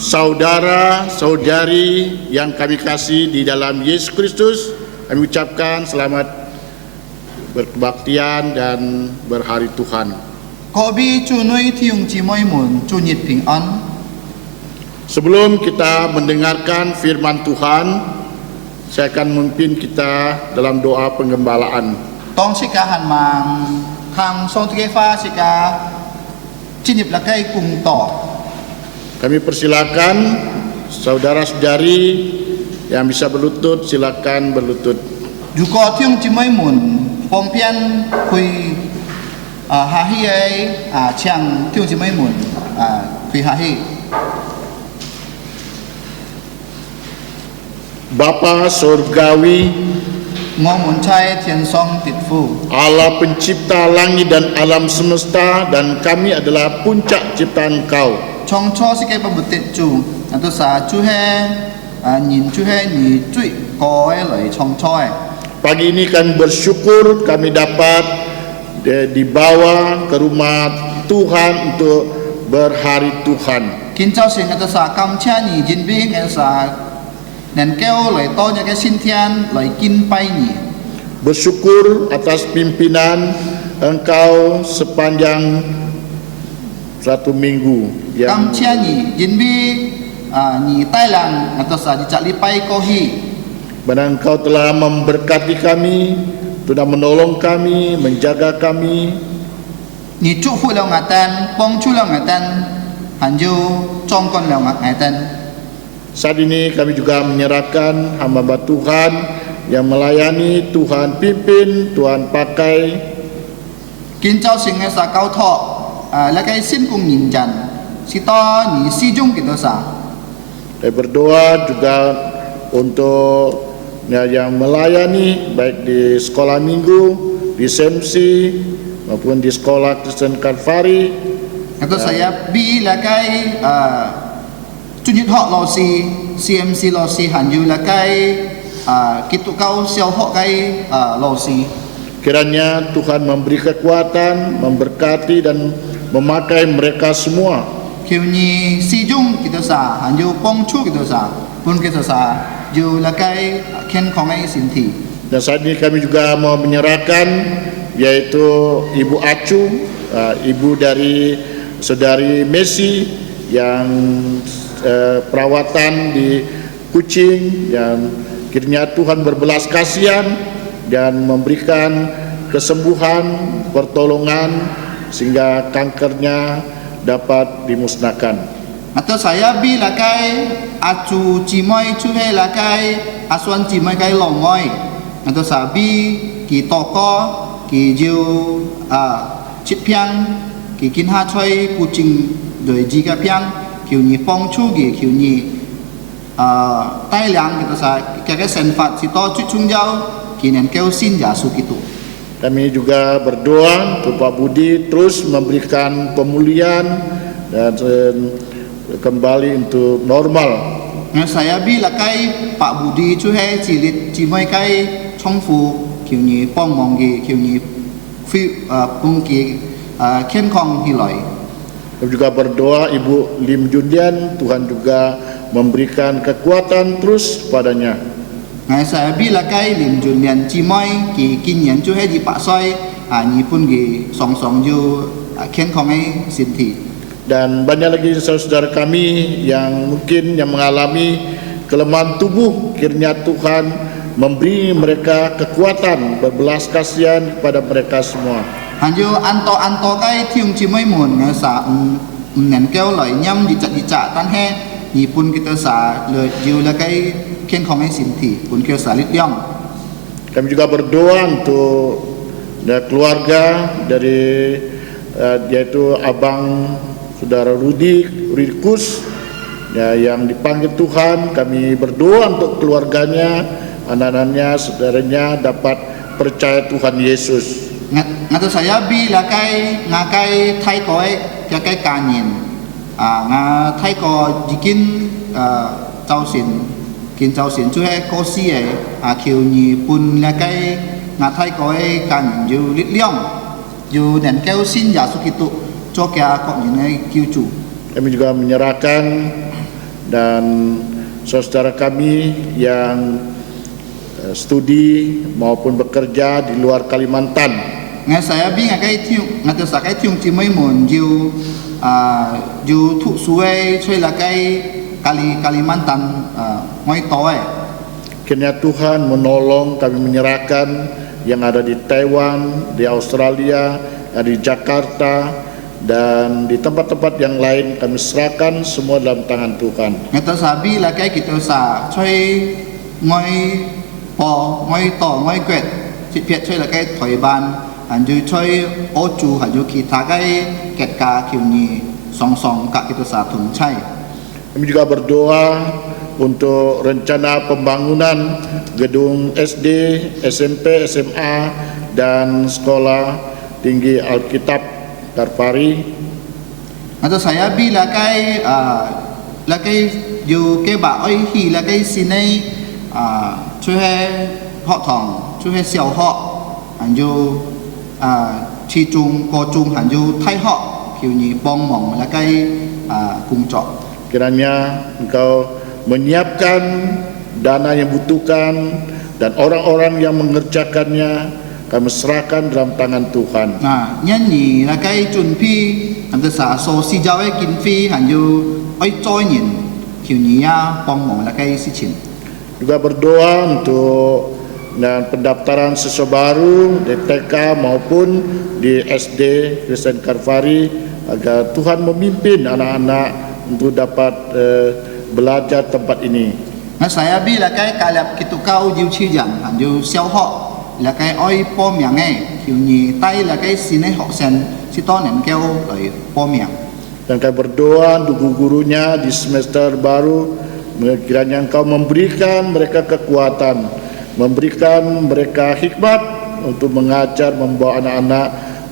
Saudara-saudari yang kami kasih di dalam Yesus Kristus, kami ucapkan selamat berkebaktian dan berhari Tuhan. 各位主内弟兄姊妹們，主日平安。 Sebelum kita mendengarkan firman Tuhan, saya akan memimpin kita dalam doa penggembalaan. 當時間行盲行上嘅花時間，進入嚟嘅工作。 Kami persilakan saudara-saudari yang bisa berlutut, silakan berlutut. 如果弟兄姊妹們方便去下戲嘅請弟兄姊妹們去下戲。 Bapa Surgawi, 我們在天上的父， Allah pencipta langit dan alam semesta, dan kami adalah puncak ciptaan Engkau. 從初時嘅不沒得主，都係主係人主係你最高嘅嚟創造嘅。 Pagi ini kami bersyukur kami dapat dibawa ke rumah Tuhan untuk berhari Tuhan. 今朝先嘅都係感謝你，因為嘅係能夠嚟多日嘅先天嚟敬拜你。 Bersyukur atas pimpinan Engkau sepanjang satu minggu 感 yang 謝你，因為你帶領嘅都係你禮拜過去。 mana Engkau telah memberkati kami, telah menolong kami, menjaga kami. 你祝福了我哋，幫助了我哋，還有壯觀了我哋。 Saat ini kami juga menyerahkan hamba Tuhan yang melayani, Tuhan pimpin, Tuhan pakai. 今朝先嘅係交託，嚟嘅先供人人，是多你始終嘅都係。 Saya berdoa juga untuk yang melayani baik di sekolah minggu, di SMC maupun di sekolah Kristen Kalvari. Itu saya bi là cái chủ nhật họ lò xì CMC lò xì hẳn như là cái kỹ thuật cao siêu họ cái lò xì. Kiranya Tuhan memberi kekuatan, memberkati dan memakai mereka semua. Kiểu như sử dụng kita sa hẳn như bông chu kita sa pun kita sa như là cái khen khong ấy xin thị. Dan saat ini kami juga mau menyerahkan yaitu Ibu Acu, ibu dari saudari Messi yang perawatan di Kucing, yang kiranya Tuhan berbelas kasihan dan memberikan kesembuhan, pertolongan sehingga kankernya dapat dimusnahkan. Atau saya bi là cái acu chỉ mới chú hay là cái asuan chỉ mới cái lòng ngoi. Atau saya bi kỳ toko kỳ diêu chít piang kỳ kinh ha chơi Kucing rồi gì cái piang kiểu như phong chu kiểu như tai liang kita sa cái sen phạt si to chút chung giao kỳ nên kêu xin giả su gitu. Kami juga berdoa untuk Pak Budi terus memberikan pemulihan dan kembali untuk normal. Saya bi là cái Pak Budi chú hay chỉ mấy cái trong phụ kiểu như bong mong kiểu như phi bung khen khong hi lợi. Kami juga berdoa Ibu Lim Jundian, Tuhan juga memberikan kekuatan terus padanya. Saya bi là cái lim chuẩn nhận chỉ mấy kinh nghiệm chú hay đi bạ soi nhị pun song song ju khen khong ấy xin thị. Dan banyak lagi saudara kami yang mungkin yang mengalami kelemahan tubuh, kiranya Tuhan memberi mereka kekuatan, berbelas kasihan kepada mereka semua. Hanya anto cái thiung chỉ mấy muốn sa nên kêu lời nhâm đi chặt tan he nhị pun kita sa lời ju là cái khen khong ấy xin thị pun kêu sa lít liang. Kami juga berdoa untuk keluarga dari yaitu abang saudara Rudikus ya, yang dipanggil Tuhan. Kami berdoa untuk keluarganya, anak-anaknya, saudaranya dapat percaya Tuhan Yesus. Ngatu saya bi là cái thay có cái cá nhân thay có dikin trao xin chú hay có si ấy kiểu như pun là cái thay có cá nhân dù lít liang dù nên kêu xin giả su gitu cho kia kok ini kiucu. Kami juga menyerahkan dan saudara kami yang studi maupun bekerja di luar Kalimantan. Ngay saya bi ngay tôi sa cái tiung chỉ mấy mồn yêu thụ suy chơi là cái Kalimantan ngay tối. Kiranya Tuhan menolong kami menyerahkan yang ada di Taiwan, di Australia, di Jakarta, dan di tempat-tempat yang lain kami serahkan semua dalam tangan Tuhan. Ngay tôi sa bi là cái kita sa chơi ngay po ngay to ngay quẹt chỉ biết chơi là cái thời ban anh du chơi ô chu anh du kita cái kết cả kiểu như song kak kita sa thùng chay. Kami juga berdoa untuk rencana pembangunan gedung SD, SMP, SMA, dan sekolah tinggi Alkitab Karvari. Atau saya bi là cái dù cái bà ấy hi là cái xin ấy chú hay họ thòng chú hay xiao họ anh du chi trung có trung anh du thay họ kiểu như bong mỏng là cái cung trọ. Kiranya Engkau menyiapkan dana yang butuhkan dan orang-orang yang mengerjakannya kami serahkan dalam tangan Tuhan. Nhân nhì là cái chuẩn phi anh ta xả số si giao cái kinh phi anh du ấy trôi nhìn kiểu như bong mỏng là cái sự情. Juga berdoa untuk dan pendaftaran siswa baru di TK maupun di SD Kristen Karvari agar Tuhan memimpin anak-anak untuk dapat belajar tempat ini. Saya bi là cái cài lập kỹ thuật cao yêu chi rằng anh yêu siêu họ là cái oi po miệng ấy kiểu như tay là cái xin ấy họ sen si to nên kêu lời po miệng. Dan kami berdoa untuk guru-gurunya di semester baru, kiranya Engkau memberikan mereka kekuatan, memberikan mereka hikmat untuk mengajar, membawa anak-anak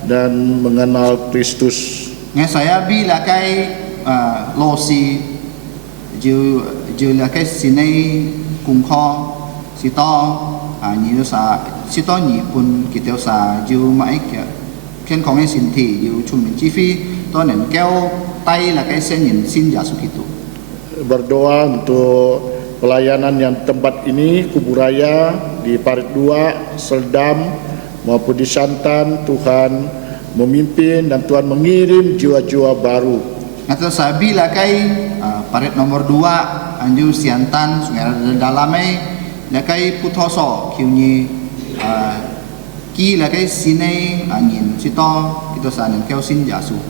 dan mengenal Kristus. Nghe saya bi là cái lô si dù là cái xin ấy cùng kho si to nhiều sa si to nhiều pun kita sa dù mãi khen con ấy xin thì dù chung mình chi phí to nên kêu tay là cái sen nhìn xin Yesus gitu. Berdoa untuk pelayanan yang tempat ini Kuburaya di Parit 2, Seldam maupun di Santan, Tuhan memimpin dan Tuhan mengirim jiwa-jiwa baru. Atau sabi lah kai Parit nomor 2 Anju Siantan Sungai Dalamai lah kai Putoso kiunyi ki lah kai sini angin sito kita sanen kau sin Yesus.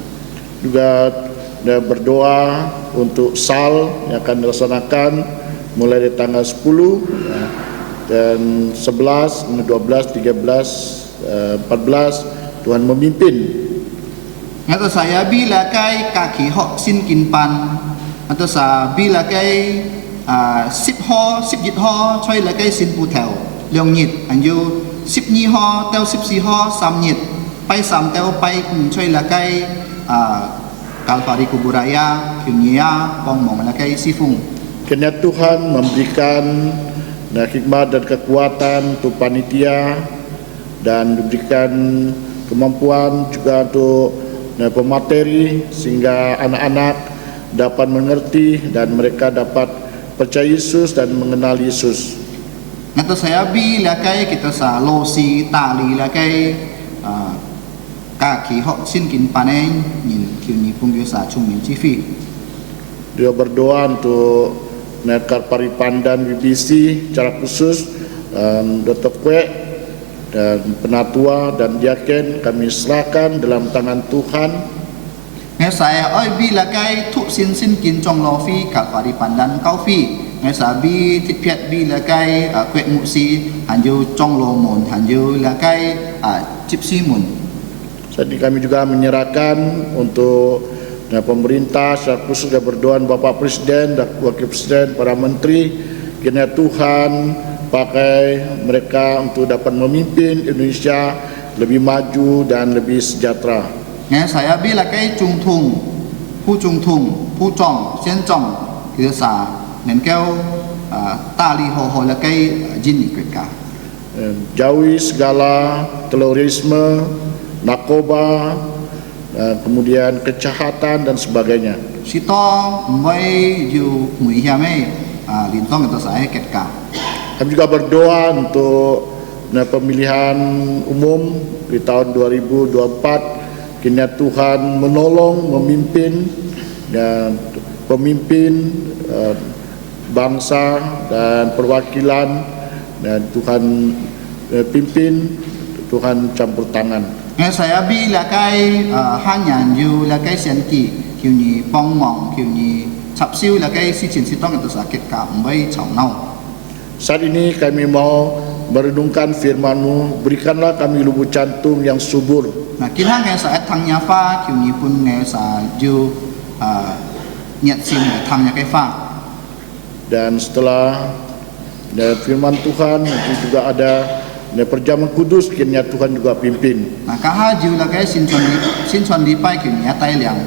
Juga berdoa untuk SAL yang akan dilaksanakan mulai dari tanggal 10 dan 11, 12, 13, 14 Tuhan memimpin. Atau saya bila kai kaki hok sin kinpan atau sa bila kai sip jit ho choi la kai sin putel leong nhit anju sip ni ho teo sip si ho sam nhit pai sam teo pai choi la kai Kalvari Kuburaya Kyunia Pong Mong la kai sifung. Kiranya Tuhan memberikan hikmat dan kekuatan untuk panitia dan diberikan kemampuan juga untuk pemateri sehingga anak-anak dapat mengerti dan mereka dapat percaya Yesus dan mengenal Yesus. Atau saya bi la kai kita sa losi tali la kai kaki hok sin kin panen yin kyuni pungyo sa chungmin cifi. Dia berdoa untuk Karvari Pandan BBC secara khusus Dr. Kwek dan penatua dan diaken kami serahkan dalam tangan Tuhan. Ngay saya oi bi la kai thu sin kin chong lo fi Karvari Pandan kau fi. Ngay sa bi thit piat bi la kai Kwek mu si hanju chong lo mon hanju la kai chip si mun. Jadi kami juga menyerahkan untuk pemerintah secara khusus dan berdoa Bapak Presiden dan Wakil Presiden, para Menteri, kiranya Tuhan pakai mereka untuk dapat memimpin Indonesia lebih maju dan lebih sejahtera. Ngay saya bi la kai chung thung, pu chong, sian chong, kita sa nen kau tali ho la kai jin ikka. Jauhi segala terorisme, narkoba, kemudian kejahatan dan sebagainya. Sito mai ju mui hiame lintong itu saya ketka. Kami juga berdoa untuk pemilihan umum di tahun 2024. Kiranya Tuhan menolong, memimpin dan pemimpin bangsa dan perwakilan, dan Tuhan pimpin, Tuhan campur tangan. Saya bi lakai hanyan ju lakai sianti kiu ni pongmong kiu ni capsiu lakai si chin sitong itu sakit ka mai chau nau. Saat ini kami mau merenungkan firman-Mu, berikanlah kami lubuk jantung yang subur. Nah, kira ngai sa thang nya fa kiu ni pun ngai sa ju nyat sim thang nya kai fa. Dan setelah firman Tuhan itu juga ada perjamuan kudus, kiranya Tuhan juga pimpin. Nah, kaha ju lakai sin chuan di pai kiu ni atai liang.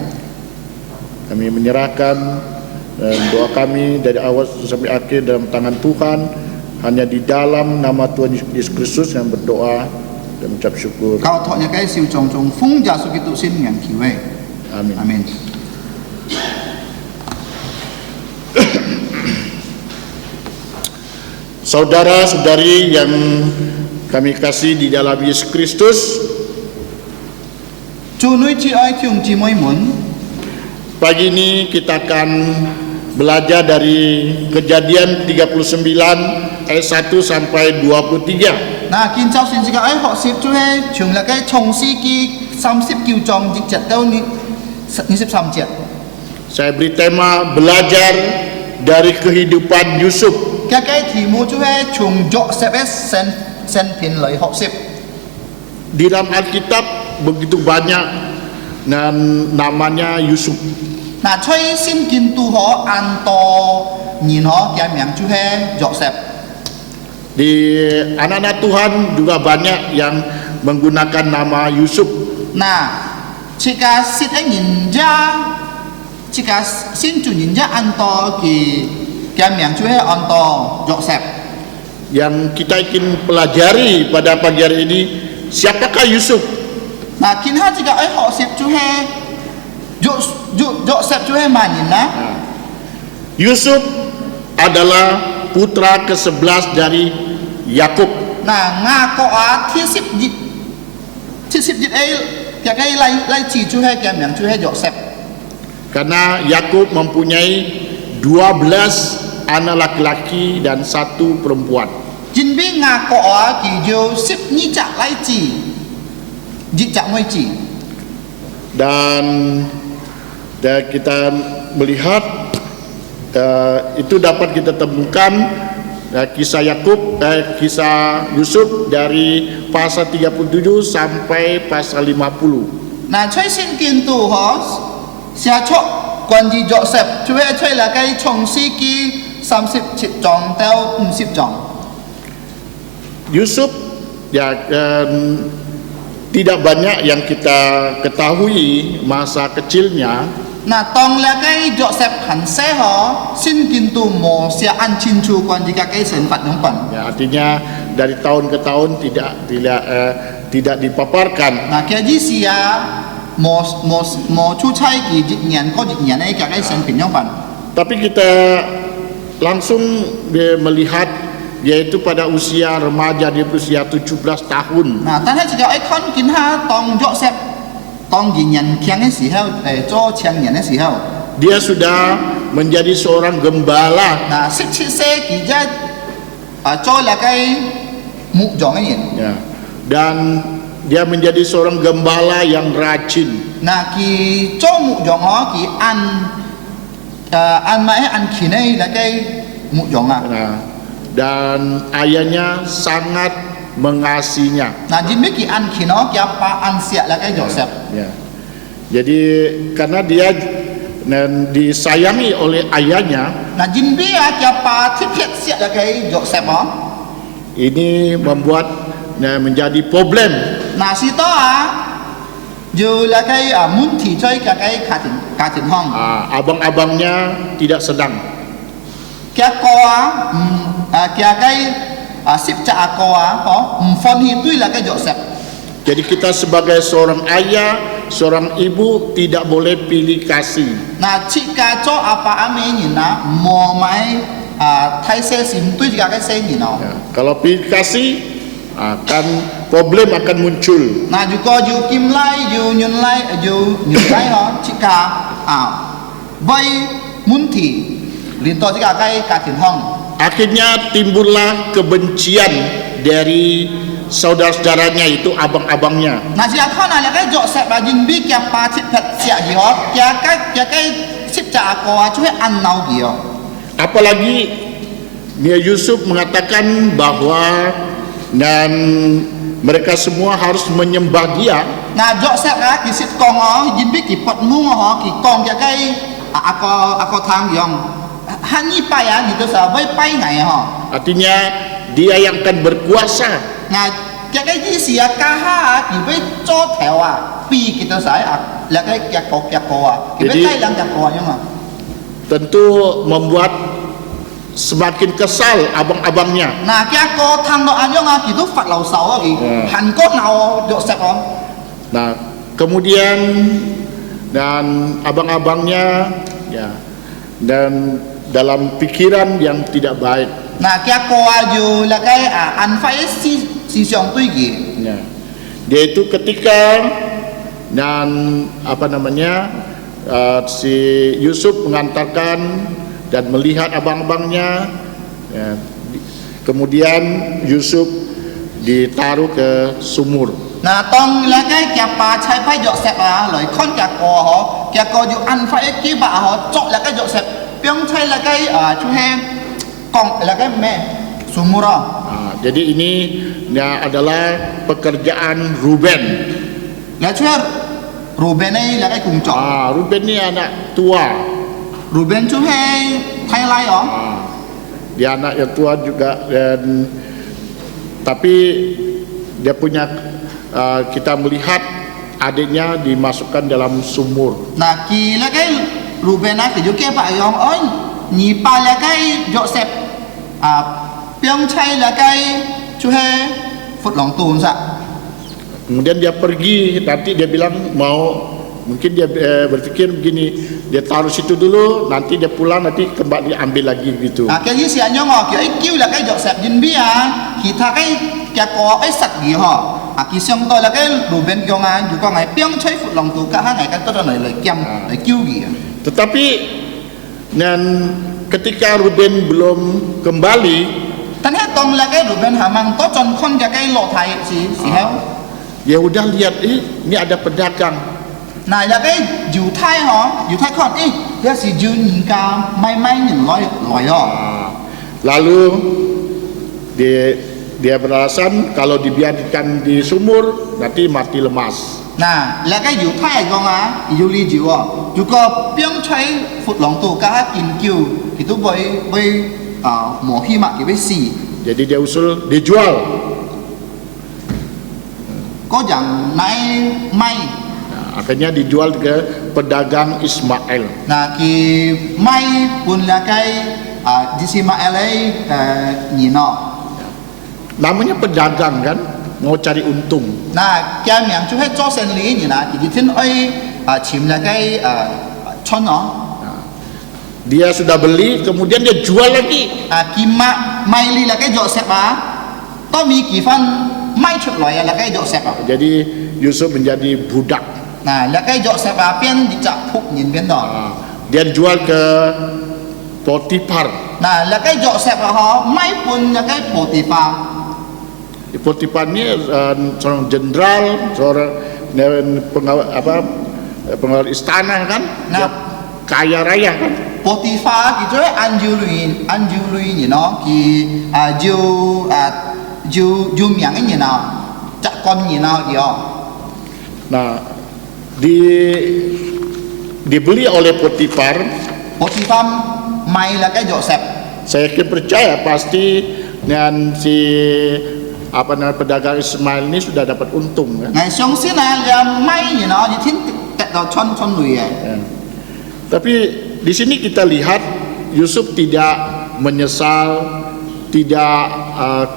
Kami menyerahkan doa kami dari awal sampai akhir dalam tangan Tuhan. Hanya di dalam nama Tuhan Yesus Kristus yang berdoa dan mengucap syukur. Kau thok nya kai siu chong chong fung ja su ki tu sin ngan ki wei. Amin. Amin. Saudara-saudari yang kami kasih di dalam Yesus Kristus, Chu nui chi ai kyung chi moi mun. pagi ini kita akan belajar dari Kejadian 39 ayat 1 sampai 23. Nah, kin chao sin chi ka ai ho sip chu he chung la kai chong si ki 30 kiu chong jik chat tau ni 23 jet. Saya beri tema belajar dari kehidupan Yusuf. Ka kai thi mu chu he chung jo sep es sen pin lai ho sip. Di dalam Alkitab begitu banyak dan namanya Yusuf. Nah, choi sin kin tu ho an to nhìn ho kia miang chu he jo sep. Di anak-anak Tuhan juga banyak yang menggunakan nama Yusuf. Nah, jika sit ai nhìn ja jika sin chu nhìn ja an to ki kia miang chu he an to jo sep. Yang kita ingin pelajari pada pagi hari ini, siapakah Yusuf? Nah, kin ha jika ai ho sip chu he jo sep chu he ma nhìn na. Yusuf adalah putra ke-11 dari Yakub. Nah, nga ko a thi sip jit ai kia kai lai chi chu he kia miang chu he jo sep. Karena Yakub mempunyai 12 anak laki-laki dan 1 perempuan. Jin bi nga ko a ki jo sip ni cha lai chi jit cha moi chi. Dan kita melihat itu dapat kita temukan kisah kisah Yusuf dari pasal 37 sampai pasal 50. Nah, choi sin kin tu ho sia chok quan ji Joseph chu he choi la kai chong si ki 30 chit jong tao 50 jong. Yusuf tidak banyak yang kita ketahui masa kecilnya. Nah, tong la kai Joseph han se ho sin kin tu mo sia an chin chu quan ji ka kai sen pat nong pan. Ya, artinya dari tahun ke tahun tidak dipaparkan. Nah, kia ji sia mo chu chai ki jit nyan ko jit nyan ai ka kai sen pin nong pan. Tapi kita langsung melihat yaitu pada usia remaja, di usia 17 tahun. Nah, 但係只有一看見下當Joseph當現人強嘅時候，做強人嘅時候， Dia sudah menjadi seorang gembala. 嗱17歲佢一做那個牧羊嘅人， Ya. Dan dia menjadi seorang gembala yang rajin. 嗱佢做牧羊嗬，佢按埋按佢呢那個牧羊啊， Nah, dan ayahnya sangat mengasihinya. 嗱因為佢按佢嗬，佢把按錫那個 Joseph， Ya. Jadi karena dia disayangi oleh ayahnya, 嗱因為佢把貼貼錫那個 Joseph 嗬， ini membuat menjadi problem. 嗱是多就那個問題在那個家庭方。 Abang-abangnya tidak senang. Kia koa kia kai sip cha koa ho mfon hi tui la kai Joseph. Jadi kita sebagai seorang ayah, seorang ibu tidak boleh pilih kasih. na chika cho apa ame ni na mo mai thai se sim tu juga cái se ni no Ya, kalau pilih kasih akan problem akan muncul. na ju ko ju kim lai ju nyun lai ho chika bai mun thi lin to juga cái ka tin hong Akhirnya timbullah kebencian dari saudara-saudaranya itu abang-abangnya. na sia kho na la cái jo se ba jin bi kya pa thit phat sia ji ho kya cái sip cha ko chui an nau gi ho Apalagi Nia Yusuf mengatakan bahwa dan mereka semua harus menyembah dia. na jo se ra ki sit kong ho jin bi ki pot mu ho ki kong kya cái ako thang yong han ni pa ya ni to sa bai pai ngai ho Artinya dia yang akan berkuasa. na cái gì xìa ca ha thì với cho theo pi kita saya là cái ko thì với Jadi- tay lang ko nhưng mà Tentu membuat semakin kesal abang-abangnya. na cái ko thang đó anh thì tôi phạt lầu sầu thì hàn có nào được sẹp không Nah, kemudian dan abang-abangnya ya dan dalam pikiran yang tidak baik. na cái ko dù là cái anh phải si xiong tuy gì Ya. Dia itu ketika dan si Yusuf mengantarkan dan melihat abang-abangnya, ya, kemudian Yusuf ditaruh ke sumur. na tông là cái pa chạy phải dọ sẹp lời con cái ko dù anh phải cái bà họ chọn là cái dọ sẹp piong chạy là cái chú hem còn là cái mẹ sumura Jadi ini ya, adalah pekerjaan Ruben. là chú Ruben này là cái cùng chọn Ruben ini anak tua. Ruben chú hay thay lai ó Dia anak yang tua juga dan tapi dia punya kita melihat adiknya dimasukkan dalam sumur. là kỳ là cái Ruben này thì chú kia phải ông ơi nhị pa là cái Joseph piong chạy là cái chú hay phật lòng tuôn sa Kemudian dia pergi, nanti dia bilang mungkin dia berpikir begini, dia taruh situ dulu, nanti dia pulang, nanti kembali ambil lagi gitu. cái gì xia nhau ngọ kiểu ấy kêu là cái Joseph nhìn bi thì tha cái có cái sạch gì họ kỳ xong tôi là cái Ruben kêu ngay chú con ngày piong chạy phật lòng tuôn cả hai ngày cái tôi nói lời kiam lời kêu gì Tetapi dan ketika Ruben belum kembali, Tan hết tông là cái Ruben hamang to chon con cái lộ thai si héo ya udah lihat, ini ada pedagang. này là cái dù thai con ấy là si dù nhìn ca may nhìn lòi ho Lalu dia beralasan kalau dibiarkan di sumur nanti mati lemas. nà là cái dù thai con dù li dù dù có piong chơi phụt lòng tổ cá in kiu thì tôi với mỏ khi mà cái xì Jadi dia usul dijual. có rằng nãy may Akhirnya dijual ke pedagang Ismail. là kỳ may pun là cái di si mà ấy nhìn nó Namanya pedagang kan, mau cari untung. na cái miệng chú hết cho sinh lý như nào thì thiên ấy chìm là cái chôn nó Dia sudah beli, kemudian dia jual lagi. kỳ may li là cái dọ xẹp to mi kỳ phân may chụp loại là cái dọ xẹp Jadi Yusuf menjadi budak. nah là cái dọ xẹp bên đi chợ phục nhìn bên đó Dia jual ke Potifar. nah là cái dọ xẹp họ may pun là cái bộ tỷ pha Potifar ini seorang jenderal, seorang pengawal istana kan, Nah. dia kaya raya kan. bộ tỷ pha thì cho anh du lui như nó thì du miệng ấy như nào chặt con như nào thì Nah, dibeli oleh Potifar. bộ tỷ pha may là cái dọ xẹp Saya yakin percaya pasti dengan si pedagang Ismail ini sudah dapat untung kan. ngày xong xí là may như nó thì thiên tẹt đầu chân lùi Ya. Tapi di sini kita lihat Yusuf tidak menyesal, tidak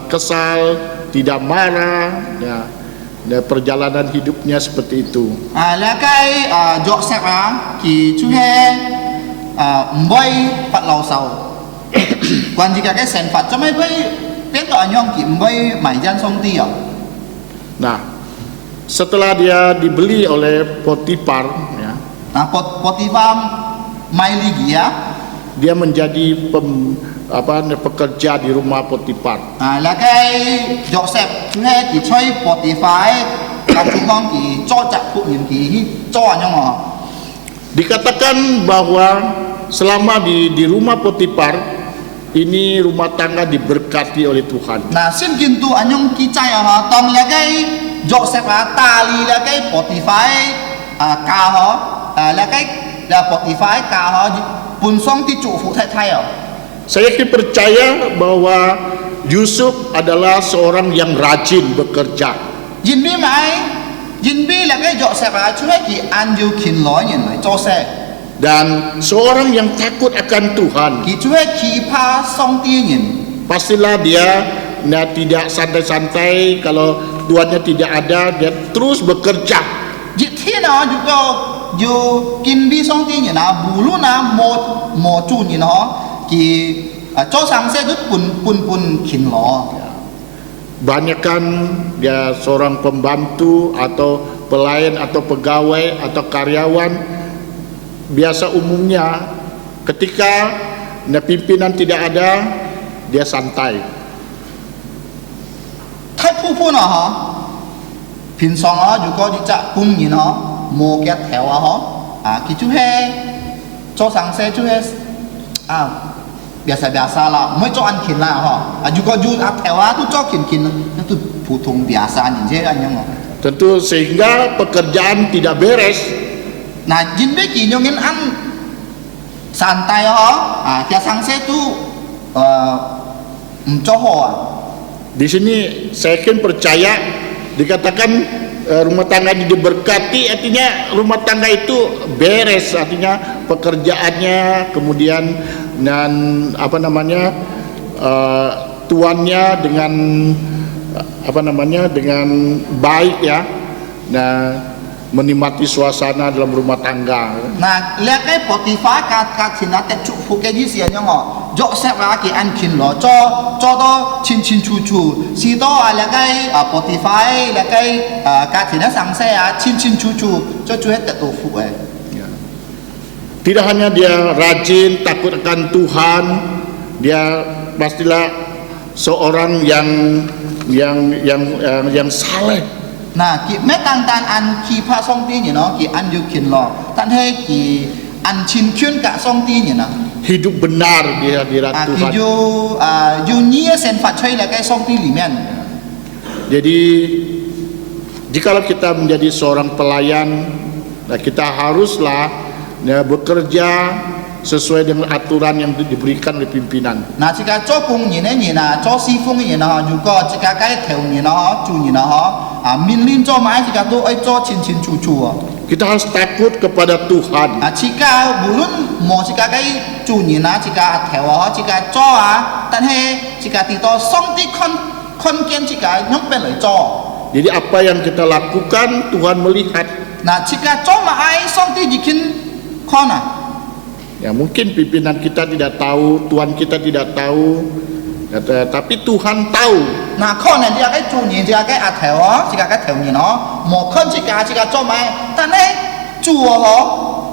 kesal, tidak marah, ya. Dan perjalanan hidupnya seperti itu. แล้วก็Joseph qui chú he mboi phật lầu sầu quan chỉ cả cái sản phật cho mấy với biết tọa nhong qui mboi mãi gian song ti à. Nah, setelah dia dibeli oleh Potifar, ya, Potifar mai ligi ya. dia menjadi pekerja di rumah Potifar. แล้วก็Joseph chú he qui chơi Potifar là chú con qui cho chặt phụ nhân qui cho nhong à. Dikatakan bahwa selama di rumah Potifar ini rumah tangga diberkati oleh Tuhan. Nah, xin kinh tu anh nhung ký chay à, tông là cái Joseph ta li là cái Potifar ca họ, là cái Potifar ca họ pun song ti chủ phụ thay thay à. Saya percaya bahwa Yusuf adalah seorang yang rajin bekerja. Jin bi mai, Jin bi là cái Joseph chú hay kỳ anh yêu kinh lối nhìn lại cho xe. Dan seorang yang takut akan Tuhan, Kỳ chú hay kỳ pa song ti nhìn. pastilah dia tidak santai-santai kalau tuannya tidak ada, dia terus bekerja. Jit thiên nó chú có dù kinh bi song ti nhìn bù lu một chủ nhìn nó kỳ cho sang xe cứ pun kinh lối. Banyakkan dia seorang pembantu atau pelayan atau pegawai atau karyawan, biasa umumnya ketika pimpinan tidak ada, dia santai. Thái phu nó hả? Bình thường á, dù có đi chợ cung nhìn hả, mua cái theo hả, khi chú he cho sang xe chú he biasa lah, mới cho ăn kín lah hả, dù có dù theo á, tu cho kín, itu phổ thông biasa nhìn chứ anh nhung. Tentu sehingga pekerjaan tidak beres. Nah, jin biết gì nhung ăn santai hả, cái sang xe tu cho họ. Di sini saya percaya dikatakan rumah tangga diberkati, artinya rumah tangga itu beres, artinya pekerjaannya, kemudian dan tuannya dengan dengan baik ya, nah menikmati suasana dalam rumah tangga. Nah, lihat cái Potifar kat sini ada cuk fuke di sini ngok, Joseph lagi ankin lo, cho to chin chu, si to lihat cái Potifar lihat cái kat sini sang saya chin chu, cho cuek tu fuke. Tidak hanya dia rajin, takut akan Tuhan, dia pastilah seorang yang saleh. Nah, mấy tan ăn khi pha song ti nhỉ nó, khi ăn yêu kín lo, tan hay khi ăn chín chuyên cả song ti nhỉ nó. Hidup benar di hadirat Tuhan. Dù nhia sen phát chơi là cái song ti limen. Jadi jikalau kita menjadi seorang pelayan, nah kita haruslah bekerja sesuai dengan aturan yang diberikan oleh pimpinan. Nah, jika cokung nhỉ nah, cho si phong nhỉ nó, juga jika cái theo nhỉ nó, chu nhỉ nó, min lin cho mãi jika tu ai cho chin chu. Kita harus takut kepada Tuhan. Jika bulun mau jika cái chu nhỉ nó, jika theo jika cho tan he jika tito song ti kon kian jika nyong pen lại cho. Jadi apa yang kita lakukan Tuhan melihat. Nah, jika cho mãi song ti jikin kon Ya mungkin pimpinan kita tidak tahu, Tuhan kita tidak tahu, tapi Tuhan tahu. Nah, kon này jika cái chu nhỉ jika cái theo jika cái theo nhỉ nó, mau kon jika cho mãi, tan he chu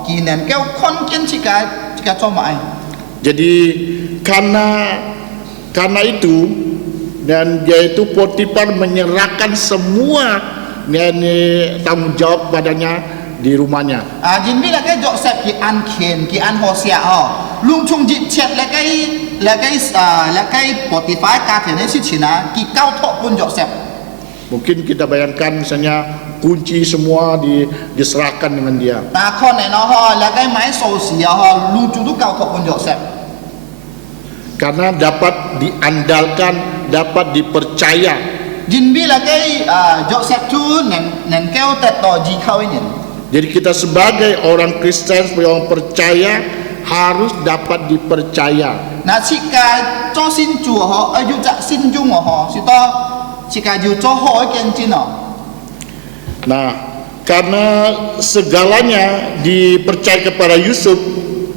kỳ nên kêu kon kian jika cho mãi. Jadi karena itu dan yaitu Potifar menyerahkan semua tanggung jawab padanya di rumahnya. Jin biết là cái Joseph kỳ ăn Hosea lung chung dịch chết là cái Potifar cả thể nên sự chỉ là kỳ cao thọ pun Joseph. Mungkin kita bayangkan misalnya kunci semua diserahkan dengan dia. Nah, con này nó là cái máy sổ xỉ lung chung tu cao thọ pun Joseph. Karena dapat diandalkan, dapat dipercaya. Jin biết là cái Joseph tu nên kêu tết tỏ gì khâu ấy. Jadi kita sebagai orang Kristen, sebagai orang percaya harus dapat dipercaya. Nah, jika cho xin chùa họ, ayu dạ xin dung họ, si to jika ju cho họ kian jin Nah, karena segalanya dipercaya kepada Yusuf,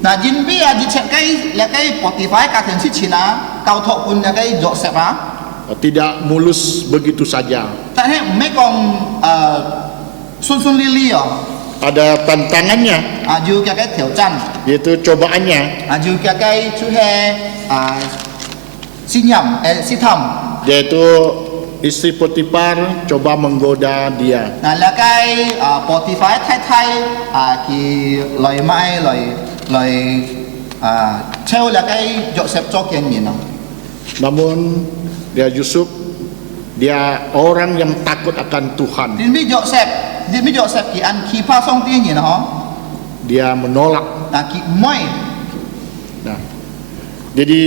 嗱，因比啊，日切雞，你雞博地塊家庭之前啊，交託半你雞約石啊， tidak mulus begitu saja. 但係唔係講順順利利哦， Ada tantangannya, 啊要嘅雞挑戰， yaitu cobaannya, 啊要嘅雞出係信任試探， yaitu istri Potifar coba menggoda dia. 嗱你雞博地塊太太佢來買來抽你雞約石作見面咯。 Namun dia Yusuf, dia orang yang takut akan Tuhan. 點biết約石佢按佢拍鬆啲嘢嗬， Dia menolak. 嗱佢唔會。 Nah, jadi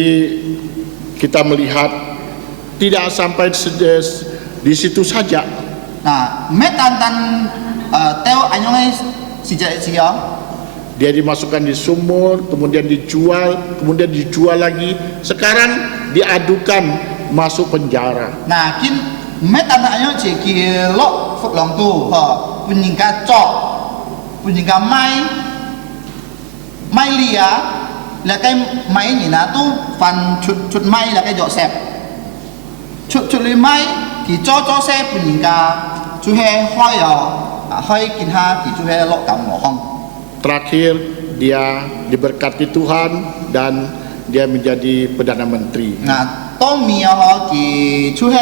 kita melihat tidak sampai di situ saja. 嗱，咩單掉安樣嘅事實哦， Dia dimasukkan di sumur, kemudian dijual lagi. Sekarang diadukan masuk penjara. 嗱見咩單安樣事佢落福浪度嗬，半人家作，半人家買利啊，แล้วก็買嘢นะ都ฟันชุดไม้แล้วก็หยดแสบชุดเลยไม้ที่จ่อแสบ半人家就係開啊開กิน下ที่就係落咁หัวห้อง Terakhir dia diberkati Tuhan dan dia menjadi Perdana Menteri. 嗱，當面啊嗬，佢就係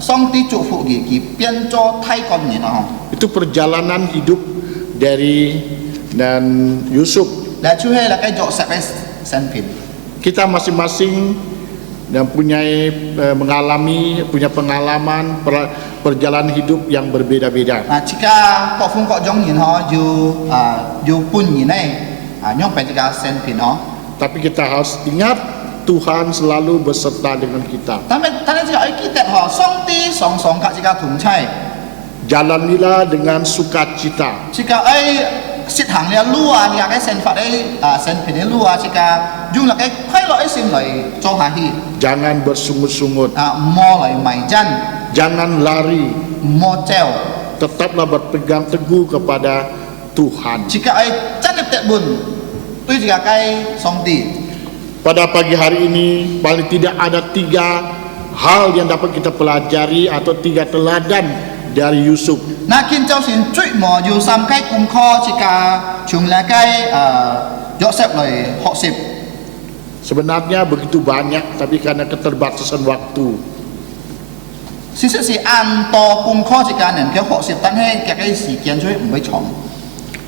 上帝祝福佢變咗太乾人啊 Itu perjalanan hidup dari dan Yusuf. 嗬，แล้ว就係แล้วก็หยดแสบไปเส้นผิด Kita masing-masing dan punya pengalaman perjalanan hidup yang berbeda-beda. 嗱，而家各方各種人嗬，要搬人咧，用俾自己เส้นผิด嗬。 Tapi kita harus ingat Tuhan selalu beserta dengan kita. 但係只係記得嗬，上帝常及自己同在， Jalanilah dengan sukacita. 自己實行嘅路啊，自己嘅善法咧善ผิด嘅路啊，自己用嚟嘅快樂嘅心嚟做下去， Jangan bersungut-sungut. 唔好嚟迷真， Jangan lari. 唔好走， Tetaplah berpegang teguh kepada Tuhan. 自己真係得滿對自己嘅上帝。 Pada pagi hari ini paling tidak ada 3 hal yang dapat kita pelajari atau 3 teladan dari Yusuf. 嗱，見就算最冇要3階功課，自己從嚟嘅約瑟嚟學習。 Sebenarnya begitu banyak, tapi karena keterbatasan waktu. 事實是按多功課時間能夠學習，但係嘅時間就唔會長。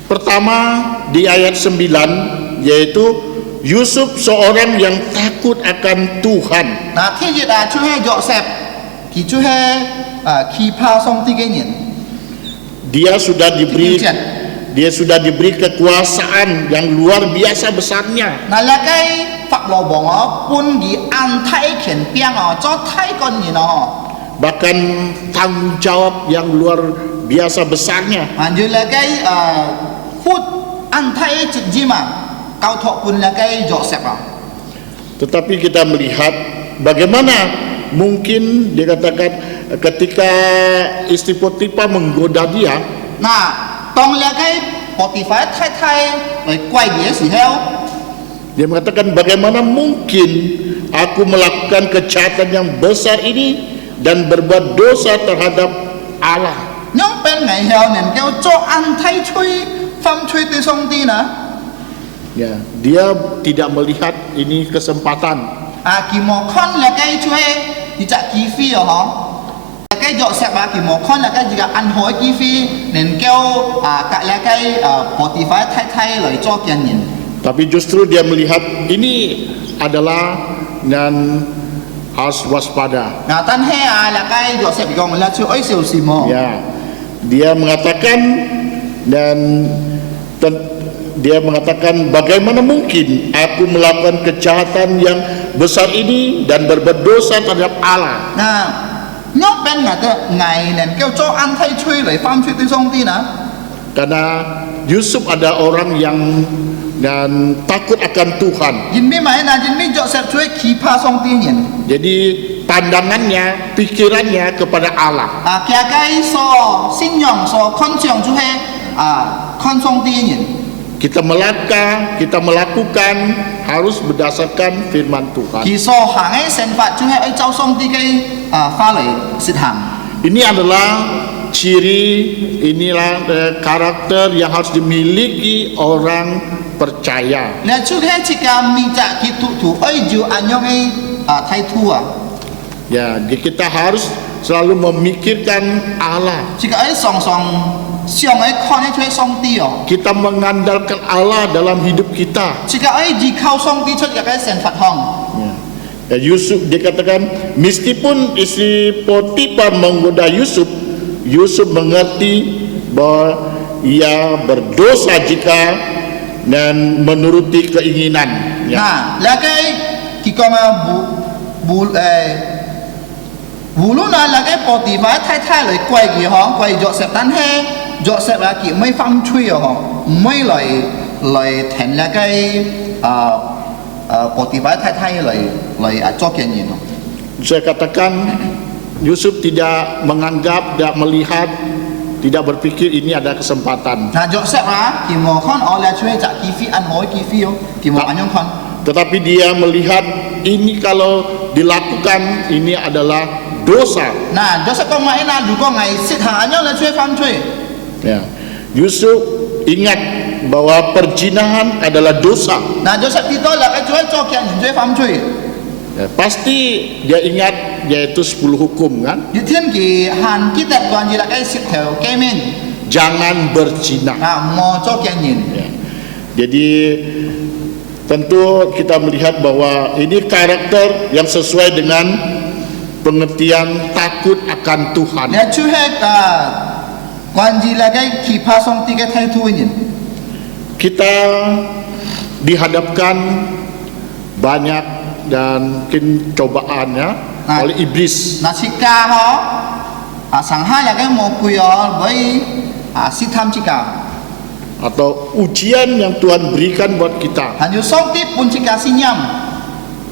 Pertama di ayat 9 yaitu Yusuf seorang yang takut akan Tuhan. 嗱，天熱就係約瑟，佢就係佢怕上帝嘅人。 Dia sudah diberi kekuasaan yang luar biasa besarnya. 嗱，你嘅法老王搬佢按太權柄做太個人Bahkan tanggung jawab yang luar biasa besarnya. 然後你嘅呼按太節之嘛，交託搬你嘅約瑟。 Tetapi kita melihat bagaimana mungkin dikatakan ketika istri Potifar menggoda dia, 嗱，當你嘅波提法太太嚟怪你嘅時候， dia mengatakan bagaimana mungkin aku melakukan kejahatan yang besar ini dan berbuat dosa terhadap Allah. 因為危後能夠做按太吹犯吹對上帝呢？ Ya, dia tidak melihat ini kesempatan. 佢冇看你嘅吹，你就機會你嘅約瑟佢冇看你嘅自己按好嘅機會，能夠隔你嘅波提法太太嚟做見人。 Tapi justru dia melihat ini adalah dan harus waspada. 但係你嘅約瑟講你就愛小心Ya, dia mengatakan dia mengatakan bagaimana mungkin aku melakukan kejahatan yang besar ini dan berbuat dosa terhadap Allah. 因為你嘅危能夠做按太吹嚟犯吹對上帝呢？ Karena Yusuf ada orang yang dan takut akan Tuhan. 因咩咪嗱，因咩作石做奇葩上啲人 Jadi pandangannya, pikirannya kepada Allah. 啊，家雞所信仰所看重就係看上啲人。 Kita melangkah, kita melakukan harus berdasarkan firman Tuhan. 其所行嘅成法就係按照上啲嘅法嚟實行。 Ini adalah ciri, inilah karakter yang harus dimiliki orang percaya. 你出去一個面責基督徒愛照按樣嘅態度啊， Ya, kita harus selalu memikirkan Allah. 一個愛常常上嘅看嘅出上帝哦， Kita mengandalkan Allah dalam hidup kita. 一個愛依靠上帝出嘅成法行。 Ya, Yusuf dikatakan meskipun istri Potifar menggoda Yusuf, Yusuf mengerti bahwa ia berdosa jika dan menuruti keinginan. Ya. 嗱，你嘅佢講啊，無論啊，你嘅波地法太太嚟貴佢嗬，貴作石，但係作石啊，佢唔會犯罪啊嗬，唔會嚟停你嘅波地法太太嚟作見人咯。 Saya katakan Yusuf tidak menganggap, tidak melihat, tidak berpikir ini ada kesempatan. 嗱，作石啊，佢冇看我嚟出去就幾飛，按我幾飛哦，佢冇按樣看。 Tetapi dia melihat ini kalau dilakukan ini adalah dosa. 嗱，作石講話嗱，如果係實行按樣嚟出去犯罪， Ya. Yusuf ingat bahwa perzinahan adalah dosa. 嗱，作石跌到嚟嘅出去作見人出去犯罪。 Ya, pasti dia ingat yaitu 10 hukum kan. 有天佢行幾隻關於嚟嘅十條誡命， Jangan berzina. 冇作見人。 Ya. Jadi tentu kita melihat bahwa ini karakter yang sesuai dengan pengertian takut akan Tuhan. 你出去關於嚟嘅奇葩上帝嘅態度嘅人， Kita dihadapkan banyak dan mungkin cobaannya Nah. oleh iblis. 嗱設家嗬，上下嚟嘅魔鬼哦，會試探設家， atau ujian yang Tuhan berikan buat kita. 還有上帝本設家信仰，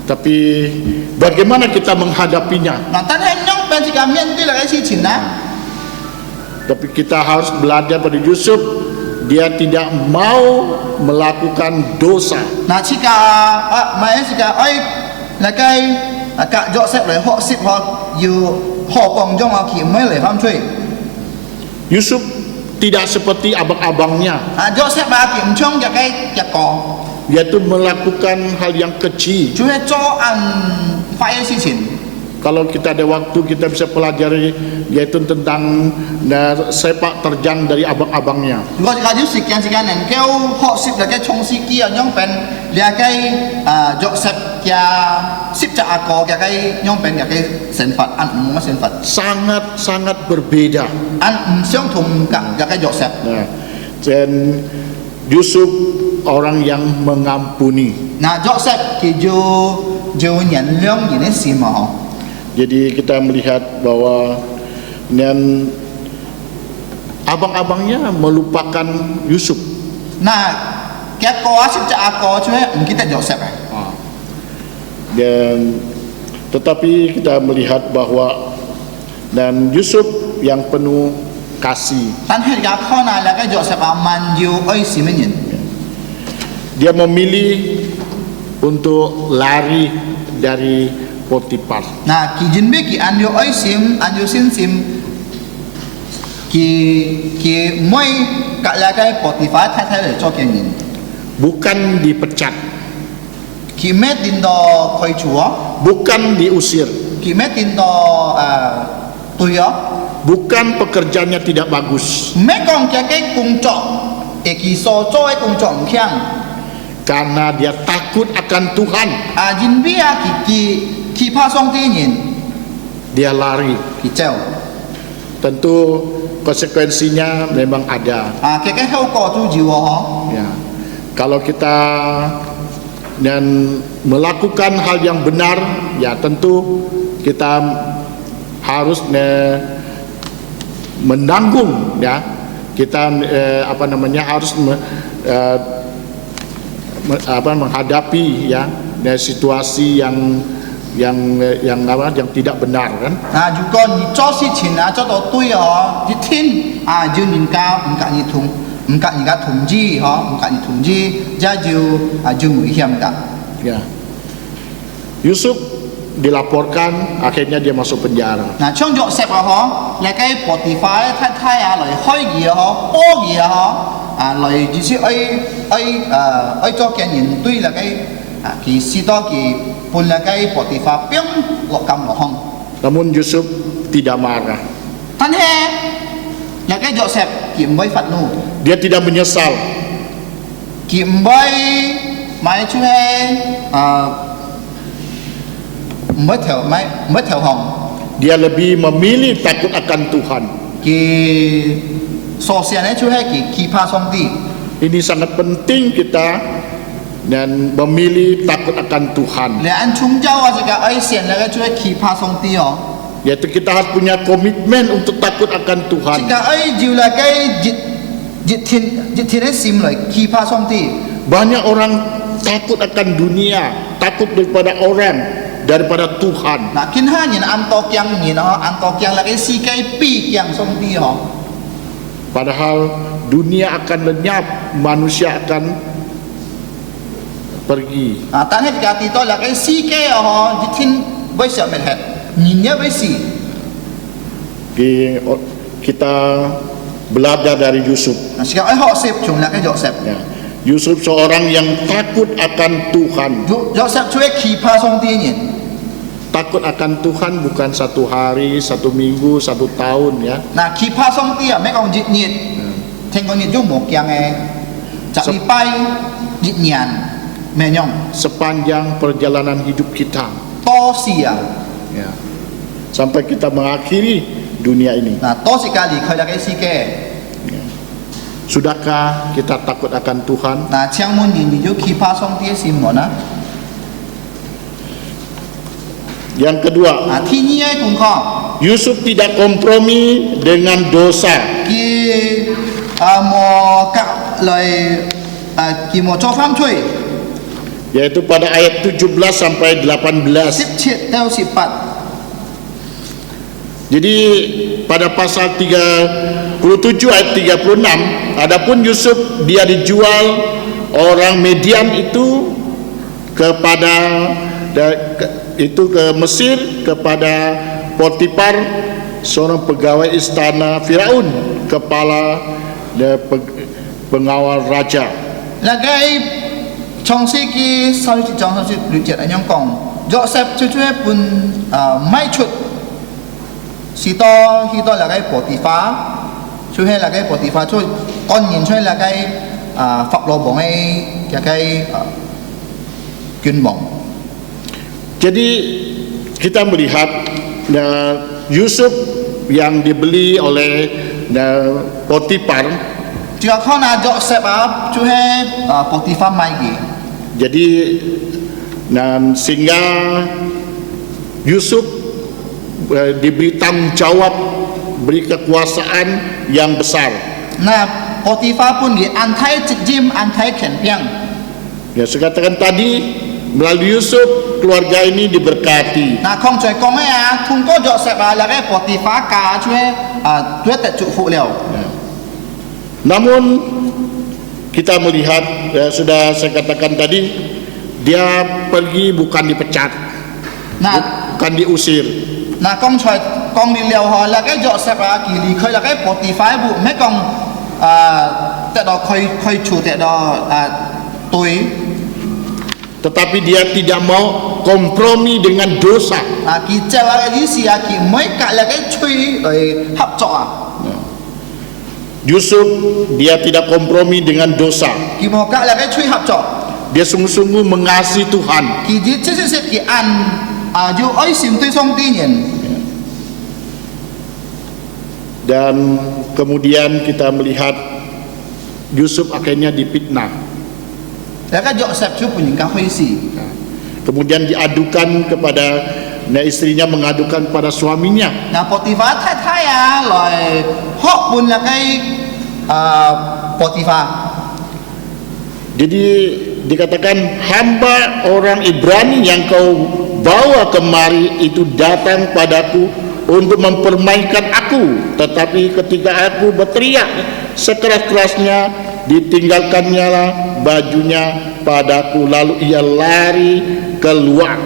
Tapi bagaimana kita menghadapinya? 嗱但係樣本設家面對嚟嘅事情呢， Tapi kita harus belajar pada Yusuf, dia tidak mau melakukan dosa. 嗱設家咪設家愛嚟嘅隔咗石嚟學識學要學幫中啊，佢唔會嚟犯罪， Yusuf tidak seperti abang-abangnya, 咗石啊佢唔衝嘅一個， yaitu melakukan hal yang kecil. 就係做快嘅事情。 Kalau kita ada waktu kita bisa pelajari yaitu tentang sepak terjang dari abang-abangnya. 如果有時間能夠學識嚟嘅從事幾樣樣品，你嘅作實嘅識就一個嘅樣品嘅成法，按唔乜成法， Sangat-sangat berbeda. 按唔相同嘅作實。 Nah, dan Yusuf orang yang mengampuni. 嗱，作實佢就原諒人嘅事嘛嗬。 Jadi kita melihat bahwa dan abang-abangnya melupakan Yusuf. 嗱，嘅個識就一個出嚟唔記得作實啊。 Dan tetapi kita melihat bahwa dan Yusuf yang penuh kasih. 但係而家看下嚟嘅作實啊，萬要愛是乜人？ Dia memilih untuk lari dari Potifar. 嗱，佢準備佢按要愛心，按要信心，佢唔會隔嚟嘅波地法太太嚟做見人， Bukan dipecat, 佢咩電到開除啊， bukan diusir, 佢咩電到對啊， bukan pekerjaannya tidak bagus, 唔係講嘅工作，而佢所做嘅工作唔強， karena dia takut akan Tuhan. 準備啊佢怕上帝人， Dia lari. 佢走， Tentu konsekuensinya memang ada. 嘅後果都有啊， Ya, kalau kita dan melakukan hal yang benar, ya tentu kita harus menanggung ya kita harus menghadapi ya situasi yang tidak benar kan. 如果你做事情做到对哦，一天就人家唔介意同志唔介意同志，這就危險㗎。 Ya. Yusuf dilaporkan, akhirnya dia masuk penjara. 像約瑟你喺波提法太太來開義波義來就是愛做嘅人對佢士多佢判喺波提法邊落監落空。 Namun Yusuf tidak marah. 但係約瑟佢唔會憤怒， Dia tidak menyesal. 佢唔會買出去唔會投降。 Dia lebih memilih takut akan Tuhan. 佢首先咧就係佢懼怕上帝。 Ini sangat penting kita dan memilih takut akan Tuhan. 你按宗教這個愛先那個就係懼怕上帝哦。 Yaitu kita harus punya komitmen untuk takut akan 這 Tuhan. 個愛就那個熱天的心來懼怕上帝。 Banyak orang takut akan dunia, takut daripada orang, daripada Tuhan. 嗱，見下人按多驚人按多驚那個世界比驚上帝哦。 Padahal dunia akan lenyap, manusia akan pergi. 但係而家睇到那個世界熱天會消滅hết，人也會死。 Kita belajar dari Yusuf. 嗱，而家愛學習從那個約瑟。 Ya. Yusuf seorang yang takut akan Tuhan. 約瑟就係懼怕上帝嘅人。 Takut akan Tuhan bukan 1 hari, 1 minggu, 1 tahun ya. 嗱，懼怕上帝咩講日，聽講日都冇驚嘅，就禮拜日年咩樣？ Sepanjang perjalanan hidup kita. 多事啊！ Ya. Sampai kita mengakhiri dunia ini. 嗱，多時間離開那個世界。 Sudahkah kita takut akan Tuhan? 嗱，請問人就懼怕上帝嘅心冇呢？ Yang kedua, 嗱，天意嘅情況， Yusuf tidak kompromi dengan dosa. 佢冇隔嚟佢冇做犯罪， Yaitu pada ayat 17 sampai 18. 17到18。 Jadi pada pasal 37 ayat 36, adapun Yusuf dia dijual orang Midian itu ke Mesir kepada Potifar, seorang pegawai istana Firaun, kepala pengawal raja. 嗱，佢創世記30章36節咁樣講，約瑟就係本賣出。 士多那個波提法，就係那個波提法，就幹完出那個法老王嘅那個君王。 Jadi kita melihat Yusuf yang dibeli oleh Potifar. 就係看下約瑟就係波提法買嘅。 Jadi sehingga Yusuf diberi tanggung jawab, beri kekuasaan yang besar. Nah, Potifar pun dia antai jim, antai kempiang. Ya, saya katakan tadi melalui Yusuf keluarga ini diberkati. Nah, kong cuy kong ya, tunggu Joseph lagi Potifar ka cuy, cuy tak cukup liao. Namun kita melihat sudah saya katakan tadi dia pergi bukan dipecat, bukan diusir. Nah, kong cuy kong di liao ho lagi Joseph kiri kau lagi Potifar bu, me kong tak ada kau cuy tak ada tui. Tetapi dia tidak mau kompromi dengan dosa. Kita lagi si aki mereka lagi cuy hap cok Yusuf dia tidak kompromi dengan dosa. Kita lagi cuy hap cok. Dia sungguh-sungguh mengasihi Tuhan. Kita cek ki an jo oi sim tu song tinyen. Dan kemudian kita melihat Yusuf akhirnya difitnah. Joseph tu pun ingkang hoisi. Kemudian diadukan kepada istrinya mengadukan pada suaminya. Nah, Potifar thai ya, loi hok pun lagi Potifar. Jadi dikatakan hamba orang Ibrani yang kau bawa kemari itu datang padaku untuk mempermainkan aku, tetapi ketika aku berteriak sekeras-kerasnya, ditinggalkannya lah bajunya padaku, lalu ia lari keluar.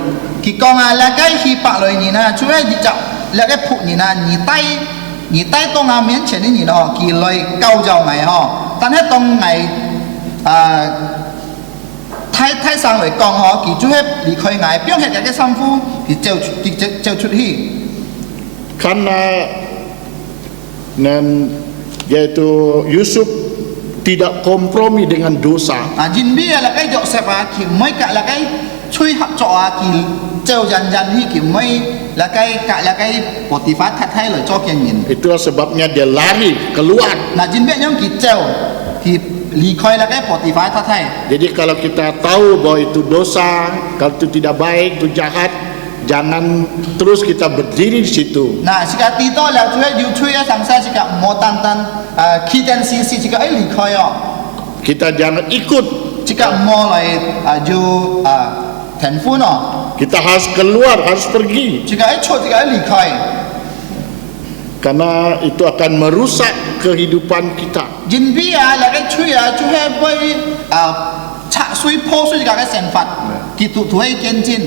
Khi con là cái khi bạc lời nhìn à chú ấy đi chậm là cái phụ nhìn à nhị tay tông à miễn chuyện nhìn họ kỳ lời câu giàu ngày họ tan hết tông ngày thay sang lời con họ kỳ chú hết đi khơi ngày biết hết cái sam phu thì treo chút hi. Karena yaitu Yusuf tidak kompromi dengan dosa. Jin bia là cái dọ sẹp à kỳ mấy cả là cái chui hấp trọ à kỳ treo dần hi kỳ mấy là cái Potifar thay lời cho kia nhìn. Itulah sebabnya dia lari keluar. Jin bia nhóm kỳ treo thì lý khơi là cái Potifar thay. Jadi kalau kita tahu bahwa itu dosa, kalau itu tidak baik, itu jahat, jangan terus kita berdiri di situ. Nah, jika tidak lah, chui sang saya jika mau tantan kita sisi jika lý khơi Kita jangan ikut. jika mau lại ju thành phố nó. Kita harus keluar, harus pergi. Jika chốt jika lý khơi. Karena itu akan merusak kehidupan kita. Jin bia là cái chui với chạ suy po suy jika cái sản phạt kỳ tụ thuê kiên jin.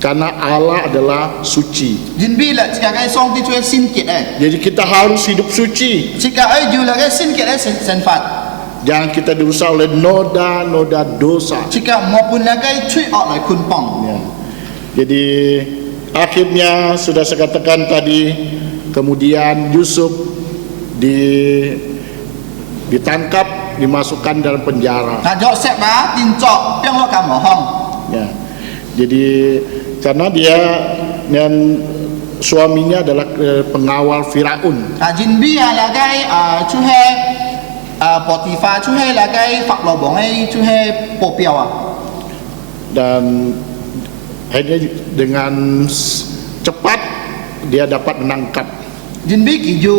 Karena Allah adalah suci. Jin bia là jika cái song ti chui xin kiệt ấy. Jadi kita harus hidup suci. Jika ấy ju là cái xin kiệt ấy sản phạt. Jangan kita dirusak oleh noda-noda dosa. Jika maupun là cái chui lại kun pong. Ya. Jadi akhirnya sudah saya katakan tadi, kemudian Yusuf ditangkap, dimasukkan dalam penjara. Nah, Joseph tin trọ piang lo cả mở hong. Ya. Jadi karena dia dan suaminya adalah pengawal Firaun. Jin bia là cái chú he Potifar chú he là cái phật lò bóng ấy chú he bộ biểu à. Dan akhirnya dengan cepat dia dapat menangkap. Jin bi kỳ du